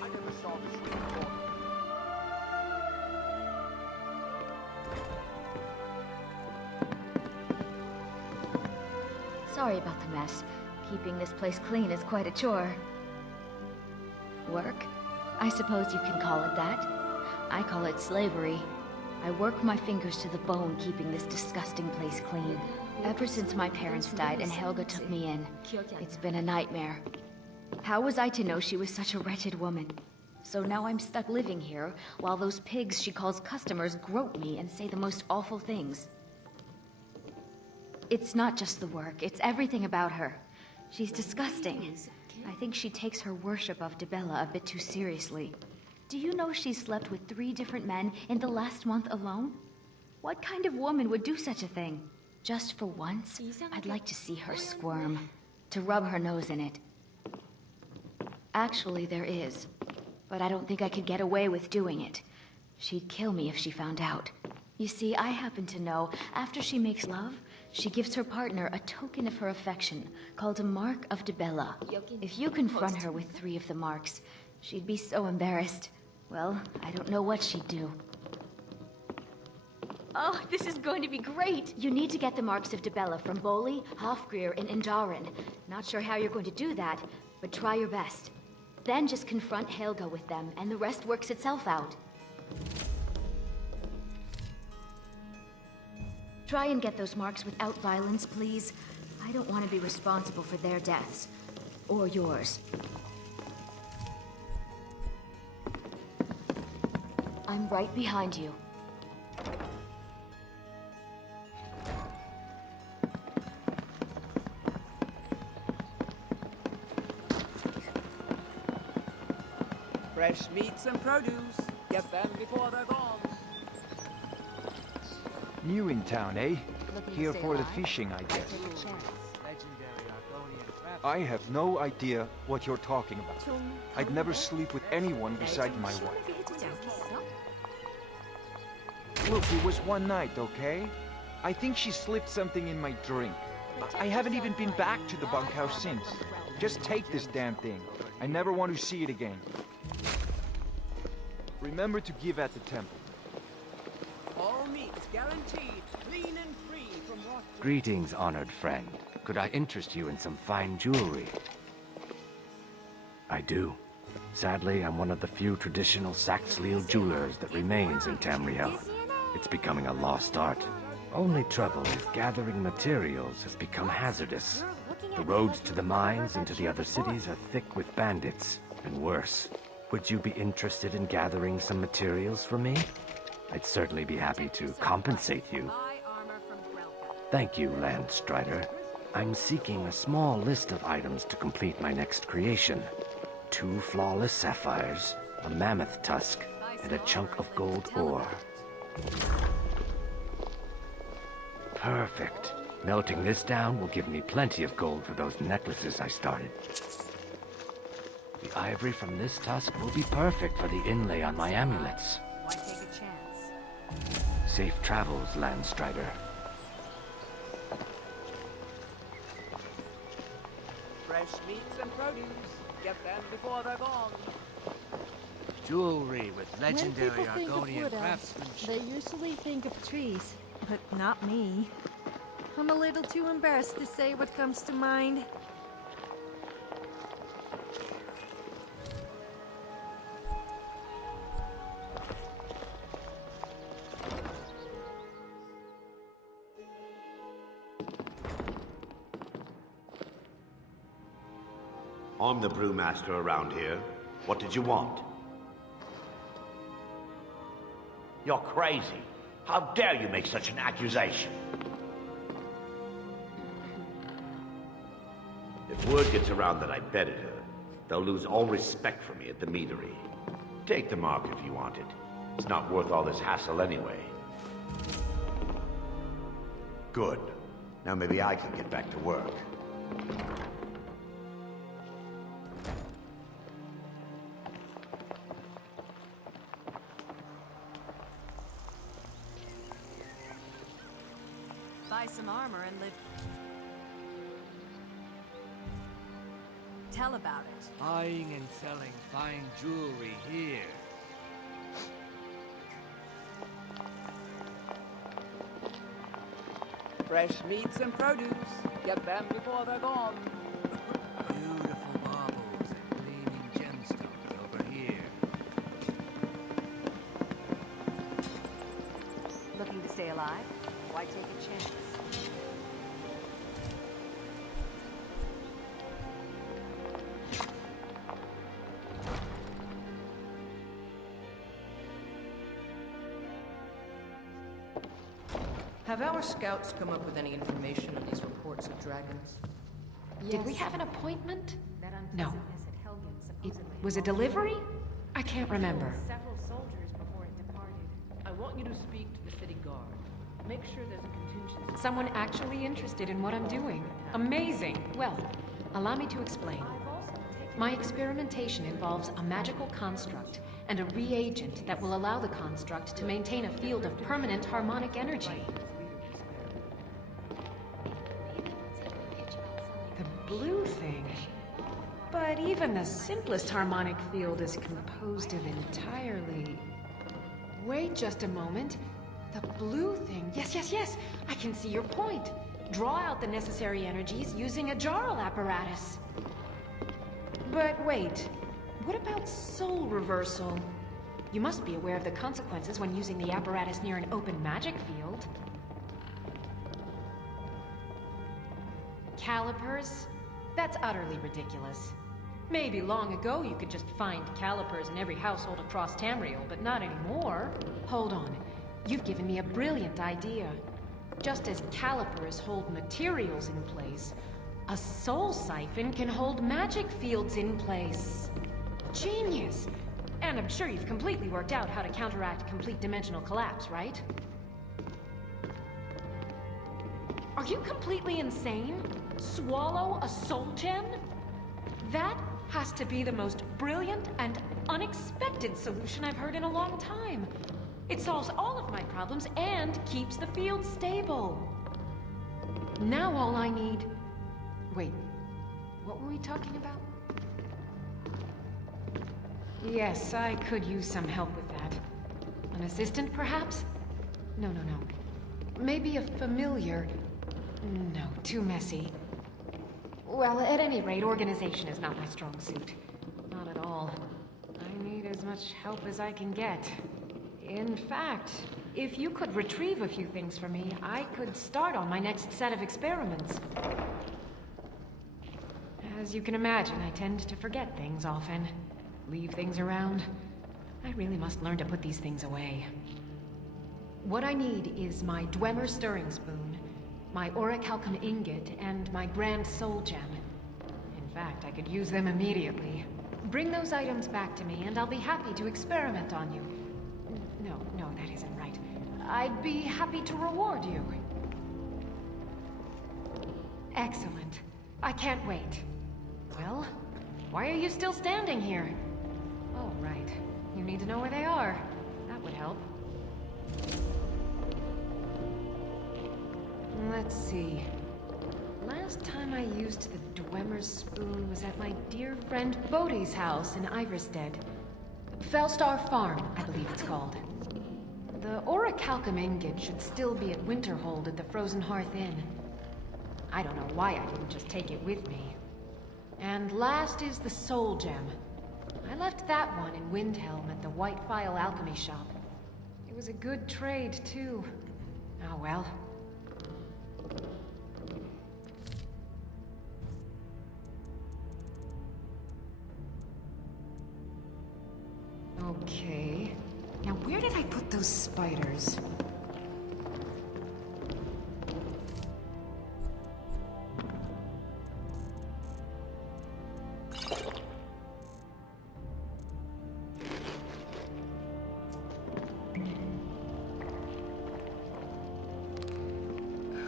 I never saw this ring before. Sorry about the mess. Keeping this place clean is quite a chore. Work? I suppose you can call it that. I call it slavery. I work my fingers to the bone keeping this disgusting place clean. Ever since my parents died and Helga took me in, it's been a nightmare. How was I to know she was such a wretched woman? So now I'm stuck living here while those pigs she calls customers grope me and say the most awful things. It's not just the work, it's everything about her. She's disgusting. I think she takes her worship of Dibella a bit too seriously. Do you know she slept with 3 different men in the last month alone? What kind of woman would do such a thing? Just for once, I'd like to see her squirm. To rub her nose in it. Actually, there is. But I don't think I could get away with doing it. She'd kill me if she found out. You see, I happen to know, after she makes love, she gives her partner a token of her affection, called a Mark of Dibella. If you confront her with 3 of the marks, she'd be so embarrassed. Well, I don't know what she'd do. Oh, this is going to be great! You need to get the marks of Dibella from Boli, Hofgrir, and Indaren. Not sure how you're going to do that, but try your best. Then just confront Helga with them, and the rest works itself out. Try and get those marks without violence, please. I don't want to be responsible for their deaths. Or yours. I'm right behind you. Fresh meats and produce. Get them before they're gone. New in town, eh? Here for the fishing, I guess. I have no idea what you're talking about. I'd never sleep with anyone besides my wife. Look, it was one night, okay? I think she slipped something in my drink. I haven't even been back to the bunkhouse since. Just take this damn thing. I never want to see it again. Remember to give at the temple. All meats guaranteed, clean and free from rock. Greetings, honored friend. Could I interest you in some fine jewelry? I do. Sadly, I'm one of the few traditional Saxhleel jewelers that remains in Tamriel. It's becoming a lost art. Only trouble is gathering materials has become hazardous. The roads to the mines and to the other cities are thick with bandits, and worse. Would you be interested in gathering some materials for me? I'd certainly be happy to compensate you. Thank you, Landstrider. I'm seeking a small list of items to complete my next creation. 2 flawless sapphires, a mammoth tusk, and a chunk of gold ore. Perfect. Melting this down will give me plenty of gold for those necklaces I started. The ivory from this tusk will be perfect for the inlay on my amulets. Why take a chance? Safe travels, Landstrider. Fresh meats and produce. Get them before they're gone. Jewelry with legendary When people think of Argonian wood elves, craftsmanship. they usually think of trees, but not me. I'm a little too embarrassed to say what comes to mind. I'm the brewmaster around here. What did you want? You're crazy. How dare you make such an accusation? If word gets around that I betted her, they'll lose all respect for me at the meadery. Take the mark if you want it. It's not worth all this hassle anyway. Good. Now maybe I can get back to work. Buy some armor and live. Tell about it. Buying and selling fine jewelry here. Fresh meats and produce. Get them before they're gone. Beautiful marbles and gleaming gemstones over here. Looking to stay alive? Why take a chance? Have our scouts come up with any information on these reports of dragons? Did we have an appointment? No. It was a delivery? I can't remember. Several soldiers before it departed. I want you to speak to the city guard. Make sure there's a contingency. Someone actually interested in what I'm doing. Amazing. Well, allow me to explain. My experimentation involves a magical construct and a reagent that will allow the construct to maintain a field of permanent harmonic energy. The blue thing. But even the simplest harmonic field is composed of entirely... Wait just a moment. The blue thing. Yes. I can see your point. Draw out the necessary energies using a Jarl apparatus. But wait. What about soul reversal? You must be aware of the consequences when using the apparatus near an open magic field. Calipers? That's utterly ridiculous. Maybe long ago you could just find calipers in every household across Tamriel, but not anymore. Hold on. You've given me a brilliant idea. Just as calipers hold materials in place, a soul siphon can hold magic fields in place. Genius! And I'm sure you've completely worked out how to counteract complete dimensional collapse, right? Are you completely insane? Swallow a soul gem? That has to be the most brilliant and unexpected solution I've heard in a long time. It solves all of my problems and keeps the field stable. Now all I need... Wait, what were we talking about? Yes, I could use some help with that. An assistant, perhaps? No. Maybe a familiar. No, too messy. Well, at any rate, organization is not my strong suit. Not at all. I need as much help as I can get. In fact, if you could retrieve a few things for me, I could start on my next set of experiments. As you can imagine, I tend to forget things often. Leave things around. I really must learn to put these things away. What I need is my Dwemer stirring spoon, my orichalcum ingot, and my grand soul gem. In fact, I could use them immediately. Bring those items back to me, and I'll be happy to experiment on you. No, that isn't right. I'd be happy to reward you. Excellent. I can't wait. Well, why are you still standing here? Oh, right. You need to know where they are. That would help. Let's see. Last time I used the Dwemer's spoon was at my dear friend Bodhi's house in Iverstead. Fellstar Farm, I believe it's called. The orichalcum ingot should still be at Winterhold at the Frozen Hearth Inn. I don't know why I didn't just take it with me. And last is the soul gem. I left that one in Windhelm at the White Phial Alchemy Shop. It was a good trade, too. Oh well. Okay. Now where did I put those spiders?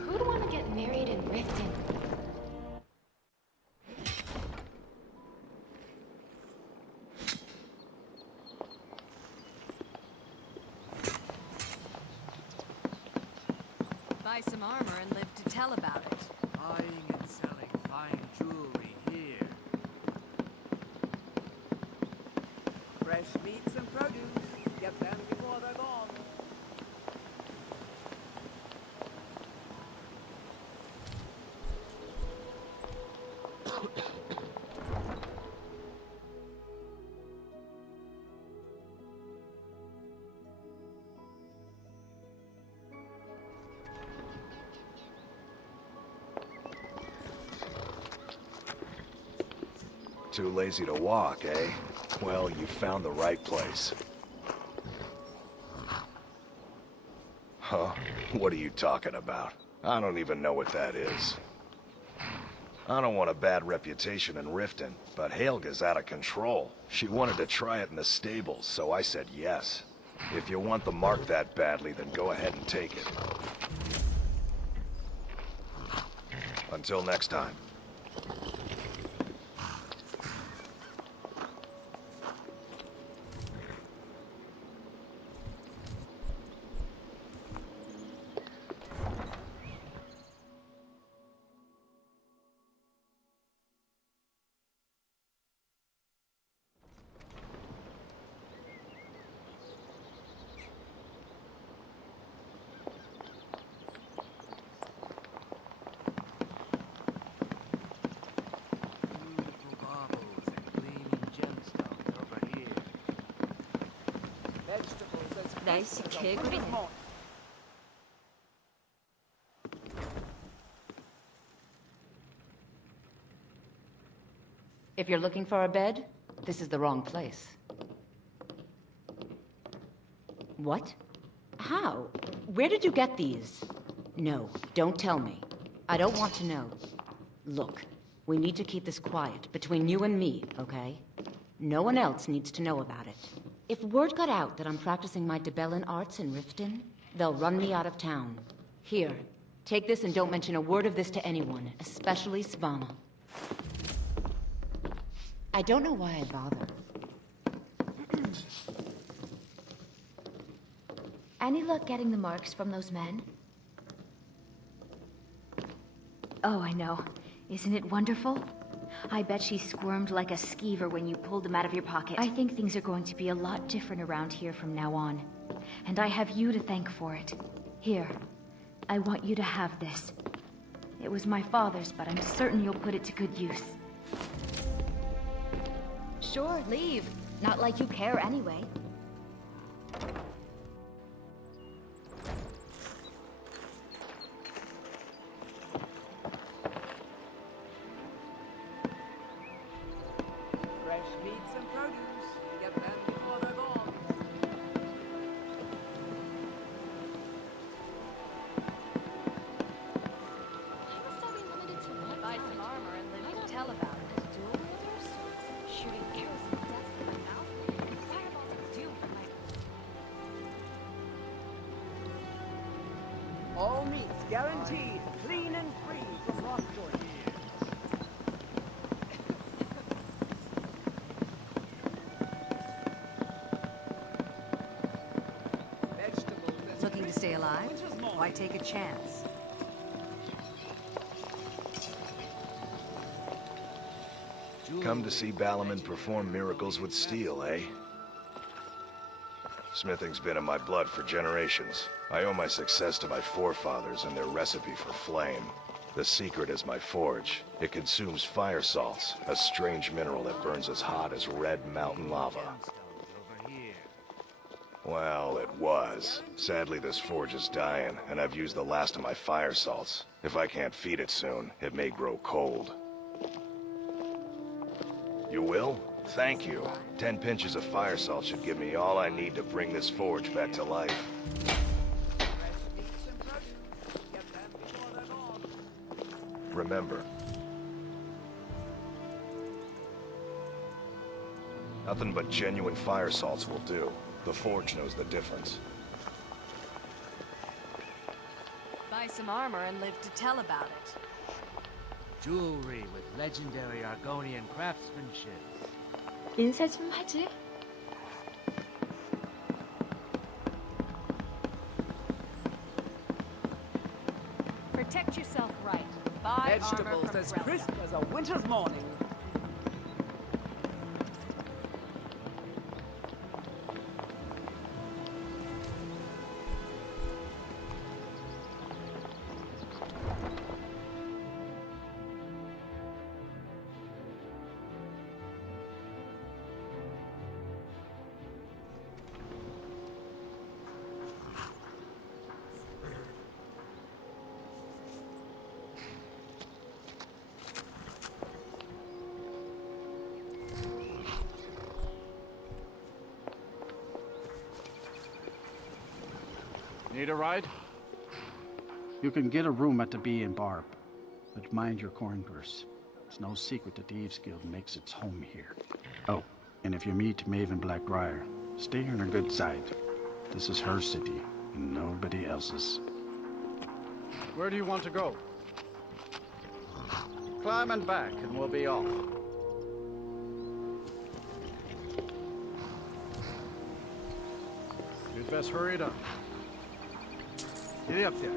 Who'd want to get married in Riften? Buy some armor and live to tell about it. Buying and selling fine jewelry here. Fresh meats and produce. Get them before they're gone. Too lazy to walk, eh? Well, you found the right place. Huh? What are you talking about? I don't even know what that is. I don't want a bad reputation in Riften, but Helga's out of control. She wanted to try it in the stables, so I said yes. If you want the mark that badly, then go ahead and take it. Until next time. 날씨 개구리네. If you're looking for a bed, this is the wrong place. What? How? Where did you get these? No, don't tell me. I don't want to know. Look, we need to keep this quiet, between you and me, okay? No one else needs to know about it. If word got out that I'm practicing my Debellan arts in Riften, they'll run me out of town. Here, take this and don't mention a word of this to anyone, especially Svanna. I don't know why I bother. Any luck getting the marks from those men? Oh, I know. Isn't it wonderful? I bet she squirmed like a skeever when you pulled them out of your pocket. I think things are going to be a lot different around here from now on. And I have you to thank for it. Here, I want you to have this. It was my father's, but I'm certain you'll put it to good use. Sure, leave. Not like you care anyway. Fresh meats and produce. Get them before they're gone. Guaranteed clean and free from lockjaw. Looking to stay alive? Why take a chance? Come to see Balaman perform miracles with steel, eh? Smithing's been in my blood for generations. I owe my success to my forefathers and their recipe for flame. The secret is my forge. It consumes fire salts, a strange mineral that burns as hot as red mountain lava. Well, it was. Sadly, this forge is dying, and I've used the last of my fire salts. If I can't feed it soon, it may grow cold. You will? Thank you. 10 pinches of fire salt should give me all I need to bring this forge back to life. Remember, nothing but genuine fire salts will do. The forge knows the difference. Buy some armor and live to tell about it. Jewelry with legendary Argonian craftsmanship. 인사 좀 하지. Protect yourself right. Buy Vegetables armor as from crisp as a winter's morning. Need a ride? You can get a room at the Bee and Barb, but mind your coin purse. It's no secret that the Eves Guild makes its home here. Oh, and if you meet Maven Blackbriar, stay on her good side. This is her city, and nobody else's. Where do you want to go? Climb and back, and we'll be off. You'd best hurry it up. Get up there.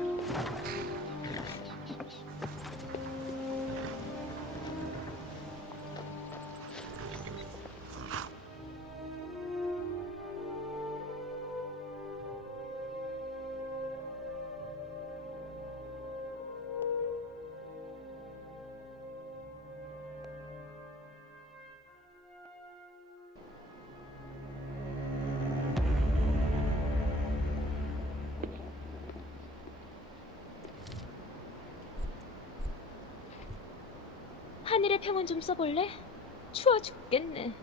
하늘의 평온 좀 써볼래? 추워 죽겠네.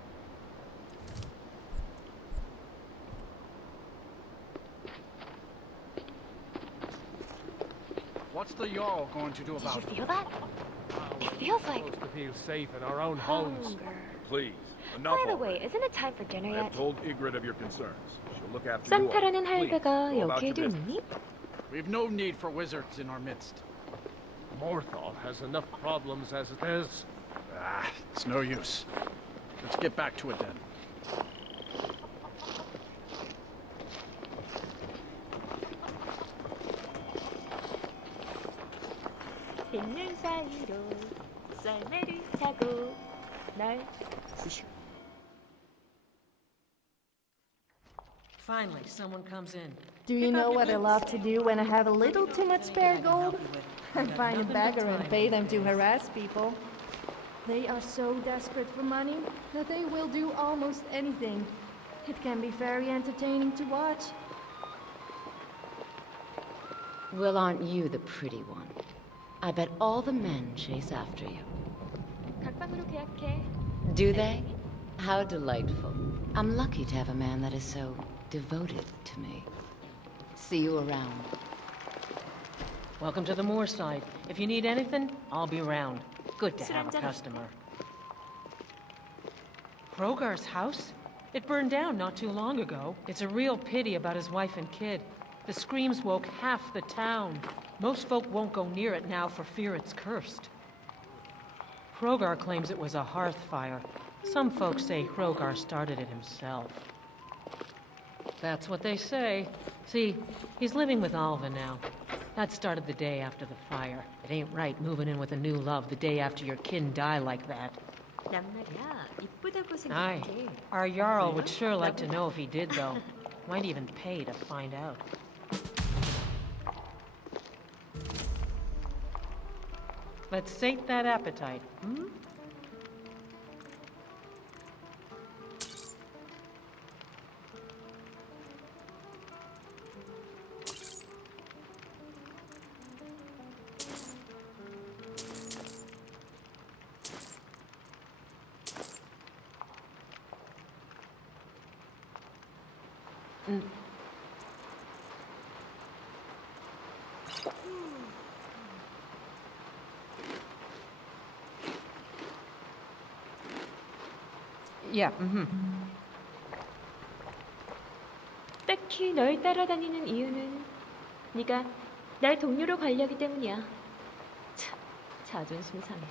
What's the Jarl going to do about it? Did you feel that? It feels like Supposed to feel safe in our own homes. hunger. Please, enough By the already. way, isn't it time for dinner I yet? have told Ygritte of your concerns. She'll look after you all. 산타라는 Please, 할배가 go about your 여기에도 business. 있니? We've no need for wizards in our midst. Morthal has enough problems as it is. Ah, it's no use. Let's get back to it then. 빗는 사이로 썰매를 타고 날 쑤슉. Finally, someone comes in. Do you know what I love to do when I have a little too much spare gold? I find a beggar and pay them to harass people. They are so desperate for money that they will do almost anything. It can be very entertaining to watch. Well, aren't you the pretty one? I bet all the men chase after you. 각방으로 계약해. Do they? How delightful. I'm lucky to have a man that is so devoted to me. See you around. Welcome to the Moorside. If you need anything, I'll be around. Good to 술 have a 한잔 customer. Krogar's house? It burned down not too long ago. It's a real pity about his wife and kid. The screams woke half the town. Most folk won't go near it now for fear it's cursed. Hrogar claims it was a hearth fire. Some folks say Hrogar started it himself. That's what they say. See, he's living with Alva now. That started the day after the fire. It ain't right moving in with a new love the day after your kin die like that. 남날이야. 이쁘다고 Aye. 생각해. Our Jarl would sure like to know if he did, though. Might even pay to find out. Let's sate that appetite, hmm? Yeah, 딱히 널 따라다니는 이유는 네가 날 동료로 관리하기 때문이야. 참, 자존심 상해.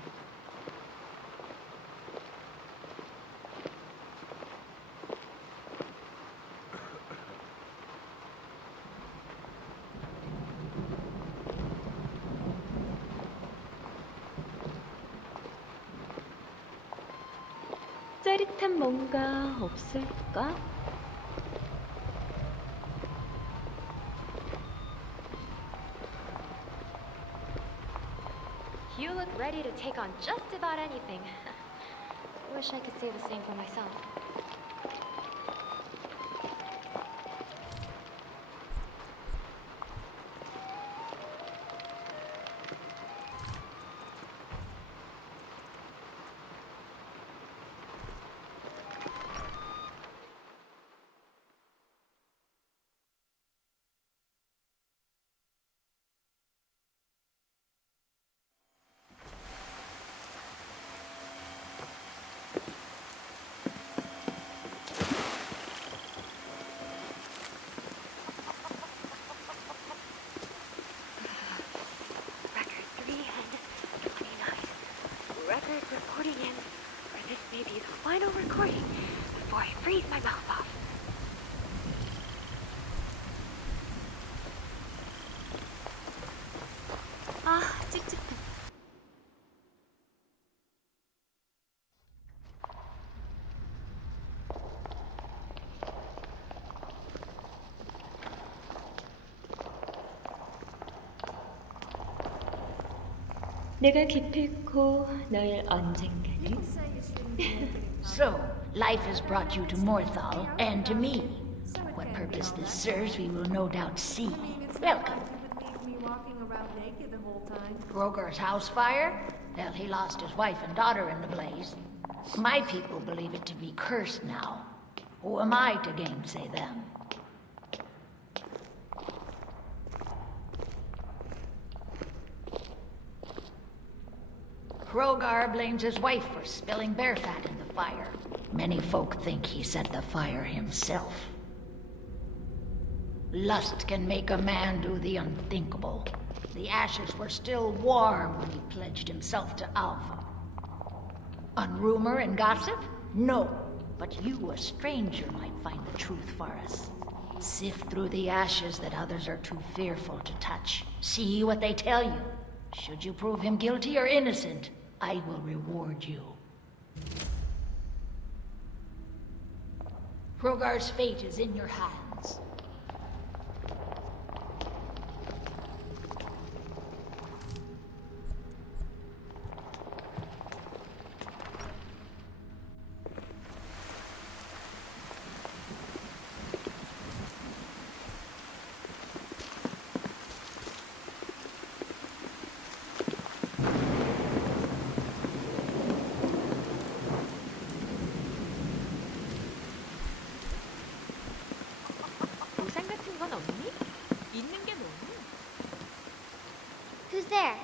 짜릿한 뭔가 없을까? You look ready to take on just about anything. Wish I could say the same for myself. Record reporting in, or this may be the final recording before I freeze my mouth off. 아, 찝찝해. 내가 기필코 널 언젠가는 So, life has brought you to Morthal and to me. What purpose this serves, we will no doubt see. Welcome. Grogar's house fire? Well, he lost his wife and daughter in the blaze. My people believe it to be cursed now. Who am I to gainsay them? Hrogar blames his wife for spilling bear fat in the fire. Many folk think he set the fire himself. Lust can make a man do the unthinkable. The ashes were still warm when he pledged himself to Alpha. On rumor and gossip? No. But you, a stranger, might find the truth for us. Sift through the ashes that others are too fearful to touch. See what they tell you. Should you prove him guilty or innocent, I will reward you. Hrogar's fate is in your hands. Who's there?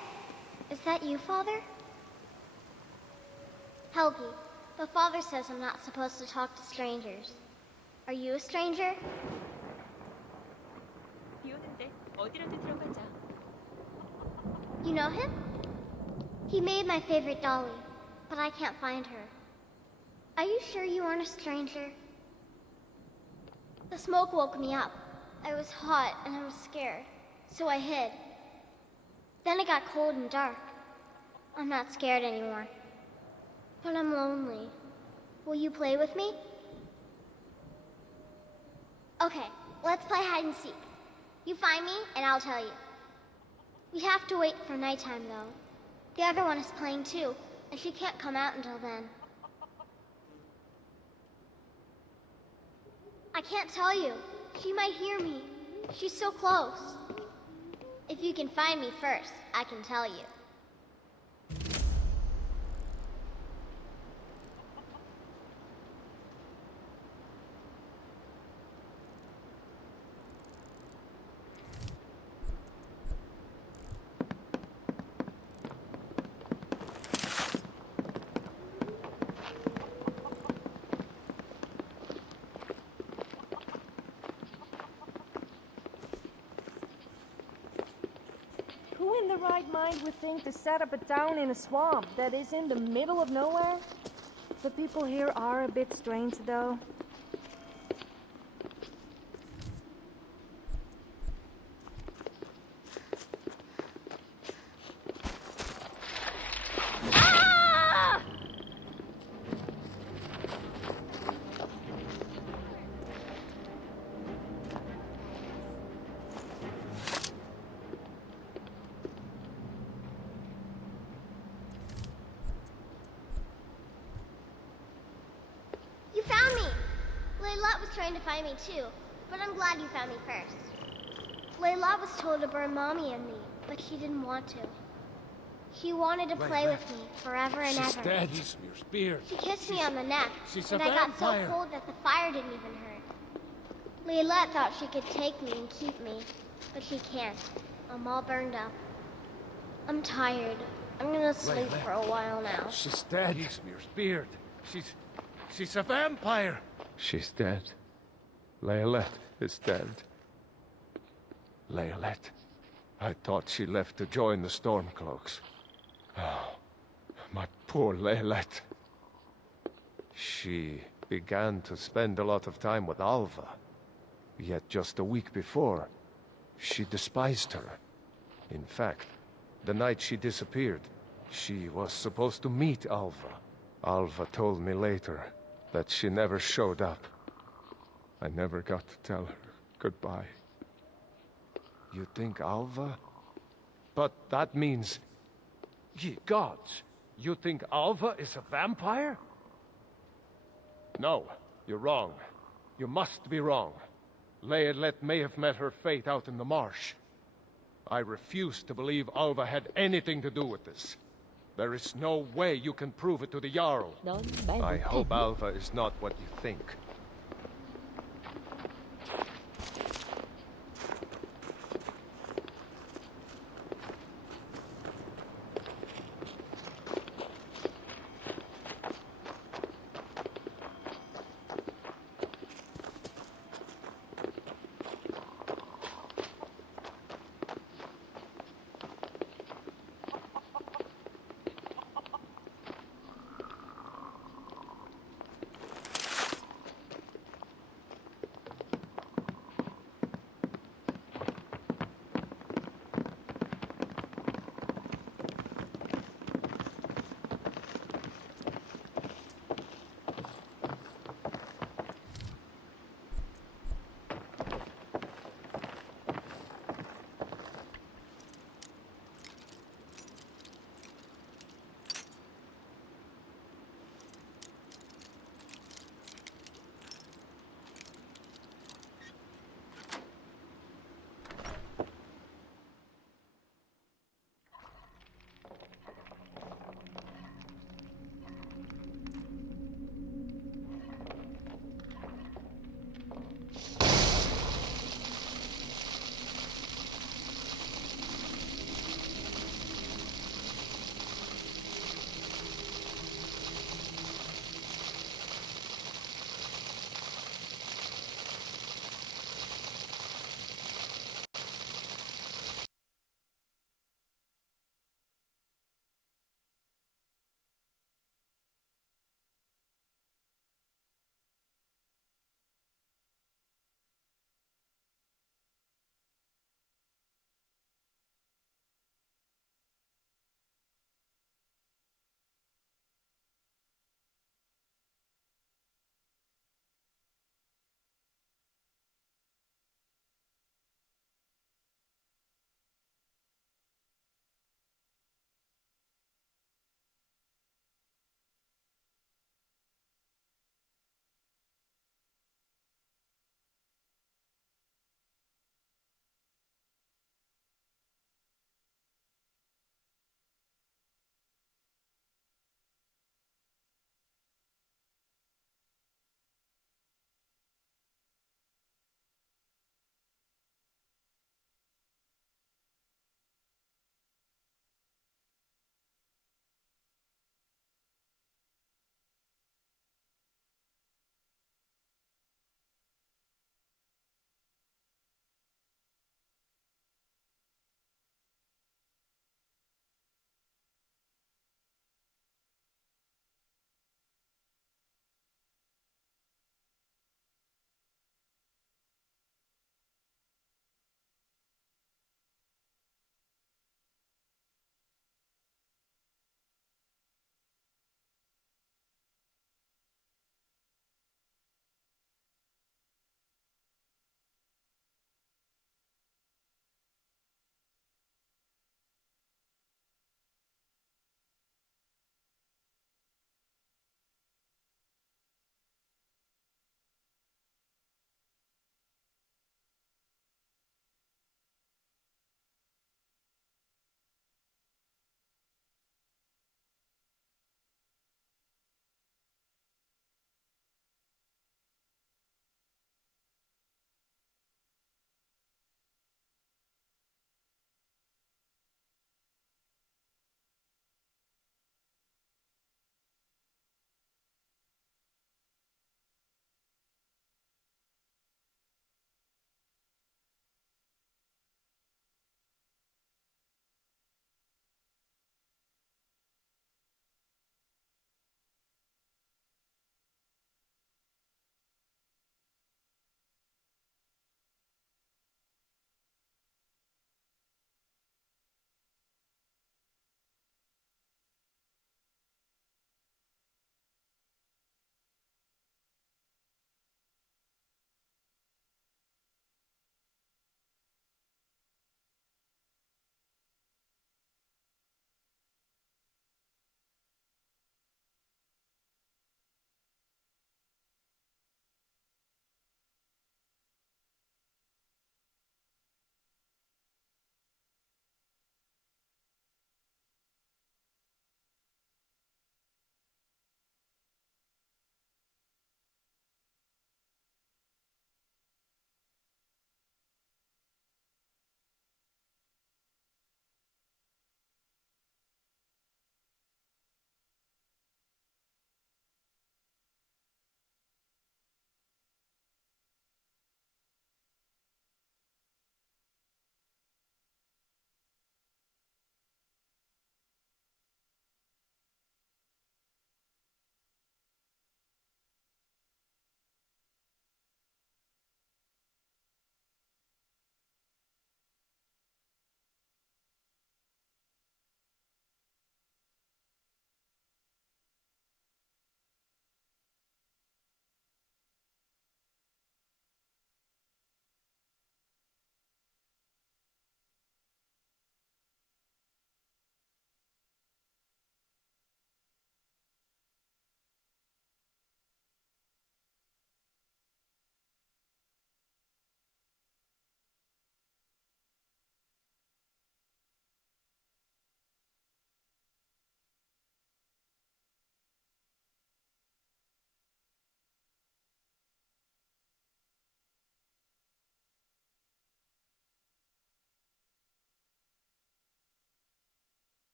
Is that you, Father? Helgi, but Father says I'm not supposed to talk to strangers. Are you a stranger? 비 오는데 어디라도 들어가자. You know him? He made my favorite dolly, but I can't find her. Are you sure you aren't a stranger? The smoke woke me up. I was hot and I was scared, so I hid. Then it got cold and dark. I'm not scared anymore. But I'm lonely. Will you play with me? Okay, let's play hide and seek. You find me, and I'll tell you. We have to wait for nighttime, though. The other one is playing too, and she can't come out until then. I can't tell you. She might hear me. She's so close. If you can find me first, I can tell you. Who in their right mind would think to set up a town in a swamp that is in the middle of nowhere? The people here are a bit strange, though. You found me! Layla was trying to find me too, but I'm glad you found me first. Layla was told to burn Mommy and me, but she didn't want to. She wanted to play with me forever and ever. She's dead. She's speared. She kissed me on the neck, she's and a I got so vampire. cold that the fire didn't even hurt. Layla thought she could take me and keep me, but she can't. I'm all burned up. I'm tired. I'm gonna sleep Layla. for a while now. She's dead. She's speared. She's a vampire. She's dead. Layalette is dead. Layalette. I thought she left to join the Stormcloaks. Oh, my poor Layalette. She began to spend a lot of time with Alva. Yet just a week before, she despised her. In fact, the night she disappeared, she was supposed to meet Alva. Alva told me later that she never showed up. I never got to tell her goodbye. You think Alva? But that means... Ye gods! You think Alva is a vampire? No, you're wrong. You must be wrong. Layalette may have met her fate out in the marsh. I refuse to believe Alva had anything to do with this. There is no way you can prove it to the Jarl. I hope Alva is not what you think.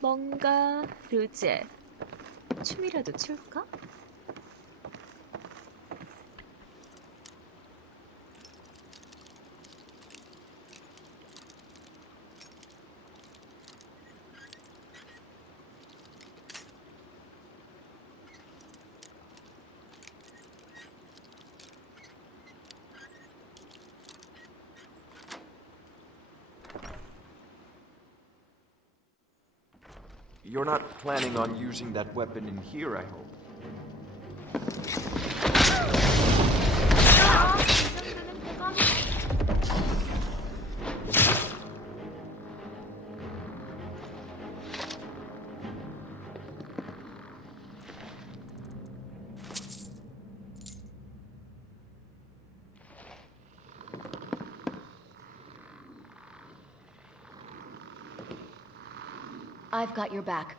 뭔가 루제 춤이라도 출까? You're not planning on using that weapon in here, I hope. I've got your back.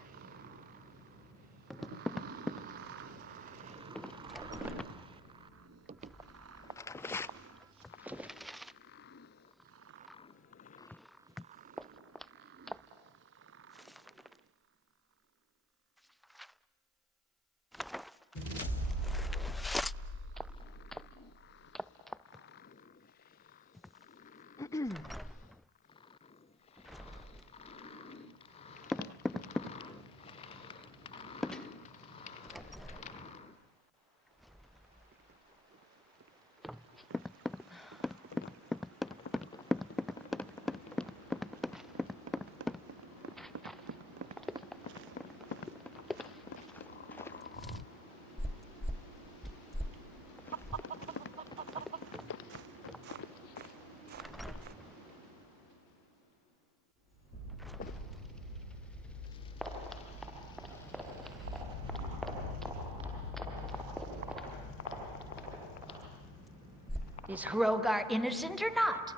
Is Hrogar innocent or not?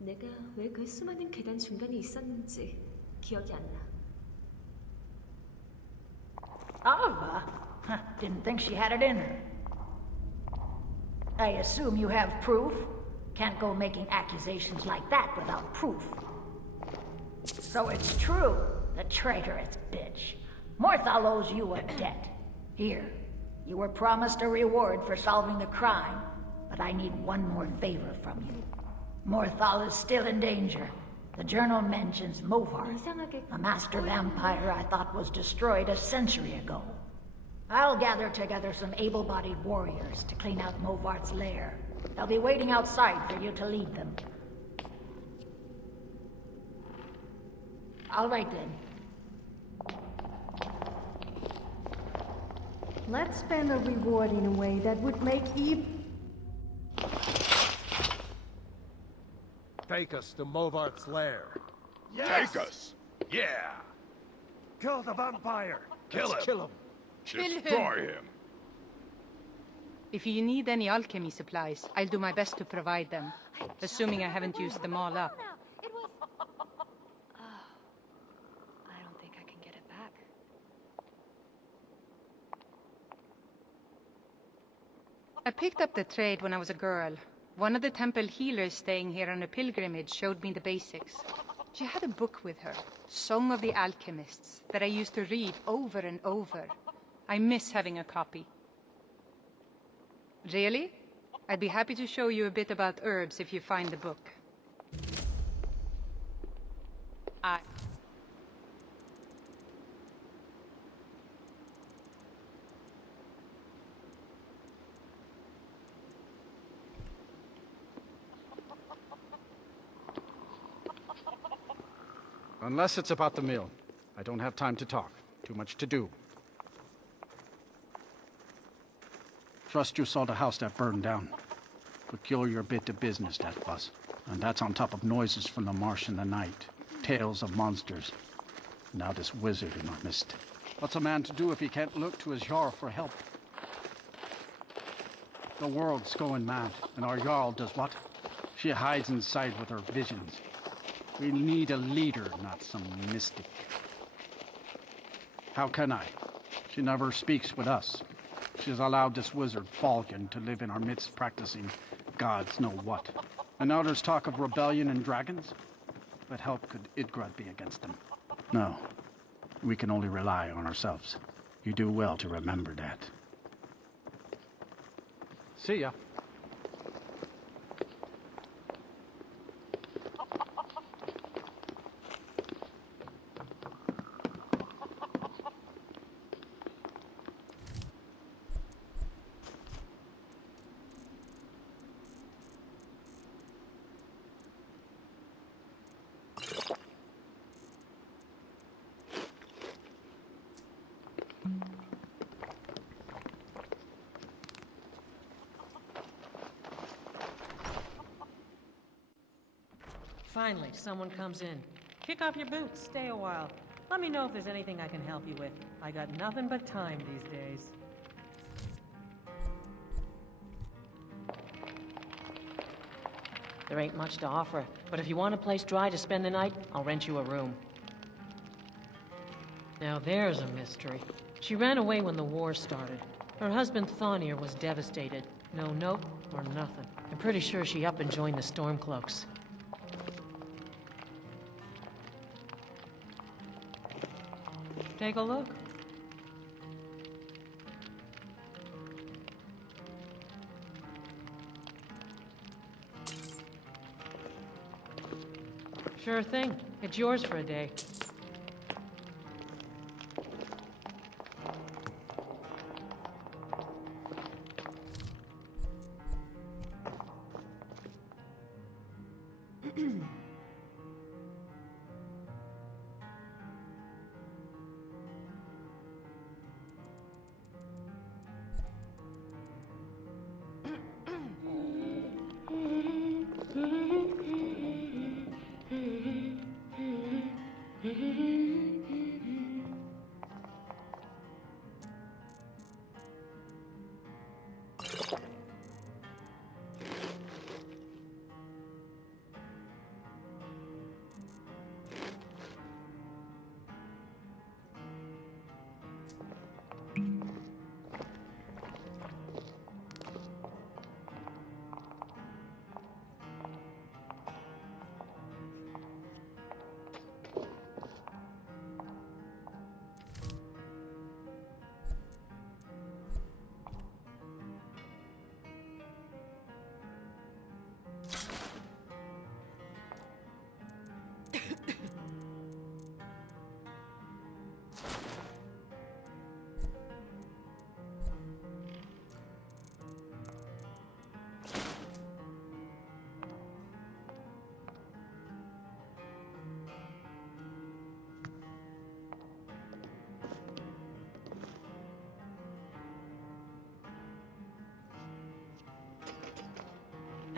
내가 왜 그 수많은 계단 중간에 있었는지 기억이 안 나. Alva? Didn't think she had it in her. I assume you have proof? Can't go making accusations like that without proof. So it's true, the traitorous bitch. Morthal owes you a debt. Here, you were promised a reward for solving the crime, but I need one more favor from you. Morthal is still in danger. The journal mentions Movart, a master vampire I thought was destroyed a century ago. I'll gather together some able-bodied warriors to clean out Movart's lair. They'll be waiting outside for you to lead them. All right then. Let's spend a reward in a way that would make Eve... Take us to Movart's lair. Yes! Take us! Yeah! Kill the vampire! Kill him! Kill him! Destroy him! If you need any alchemy supplies, I'll do my best to provide them. Assuming I haven't used them all up. I don't think I can get it back. I picked up the trade when I was a girl. One of the temple healers staying here on a pilgrimage showed me the basics. She had a book with her, Song of the Alchemists, that I used to read over and over. I miss having a copy. Really? I'd be happy to show you a bit about herbs if you find the book. Unless it's about the mill. I don't have time to talk. Too much to do. Trust you saw the house that burned down. Peculiar bit of business, that was. And that's on top of noises from the marsh in the night. Tales of monsters. Now this wizard in our midst. What's a man to do if he can't look to his Jarl for help? The world's going mad, and our Jarl does what? She hides inside with her visions. We need a leader, not some mystic. How can I? She never speaks with us. She's allowed this wizard, Falcon, to live in our midst practicing gods know what. And now there's talk of rebellion and dragons? What help could Idgrad be against them? No. We can only rely on ourselves. You do well to remember that. See ya. Finally, someone comes in. Kick off your boots, stay a while. Let me know if there's anything I can help you with. I got nothing but time these days. There ain't much to offer, but if you want a place dry to spend the night, I'll rent you a room. Now there's a mystery. She ran away when the war started. Her husband Fenrir was devastated. No note or nothing. I'm pretty sure she up and joined the Stormcloaks. Take a look. Sure thing. It's yours for a day.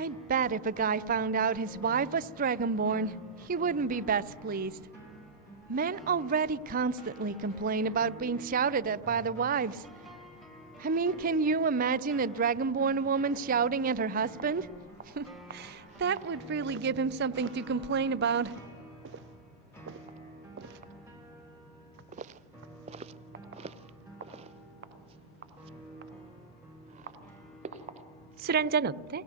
I'd bet if a guy found out his wife was Dragonborn, he wouldn't be best pleased. Men already constantly complain about being shouted at by their wives. I mean, can you imagine a Dragonborn woman shouting at her husband? That would really give him something to complain about. 술 한잔 어때?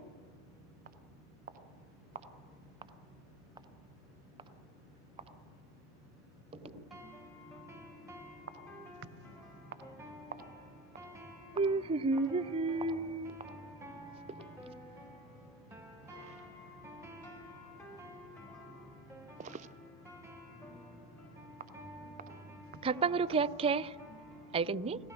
각방으로 계약해. 알겠니?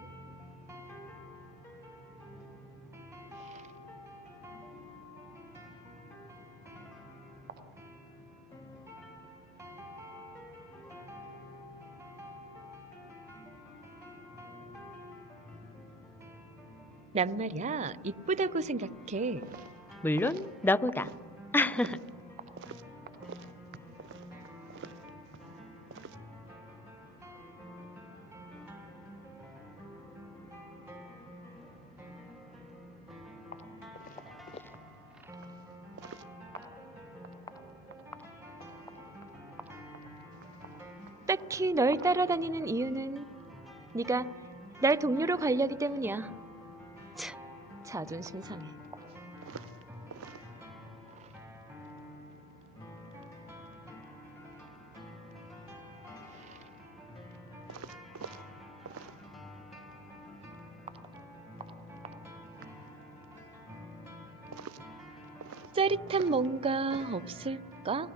난 말이야, 이쁘다고 생각해. 물론 너보다. 딱히 널 따라다니는 이유는 네가 날 동료로 관리하기 때문이야. 참, 자존심 상해. 짜릿한 뭔가 없을까?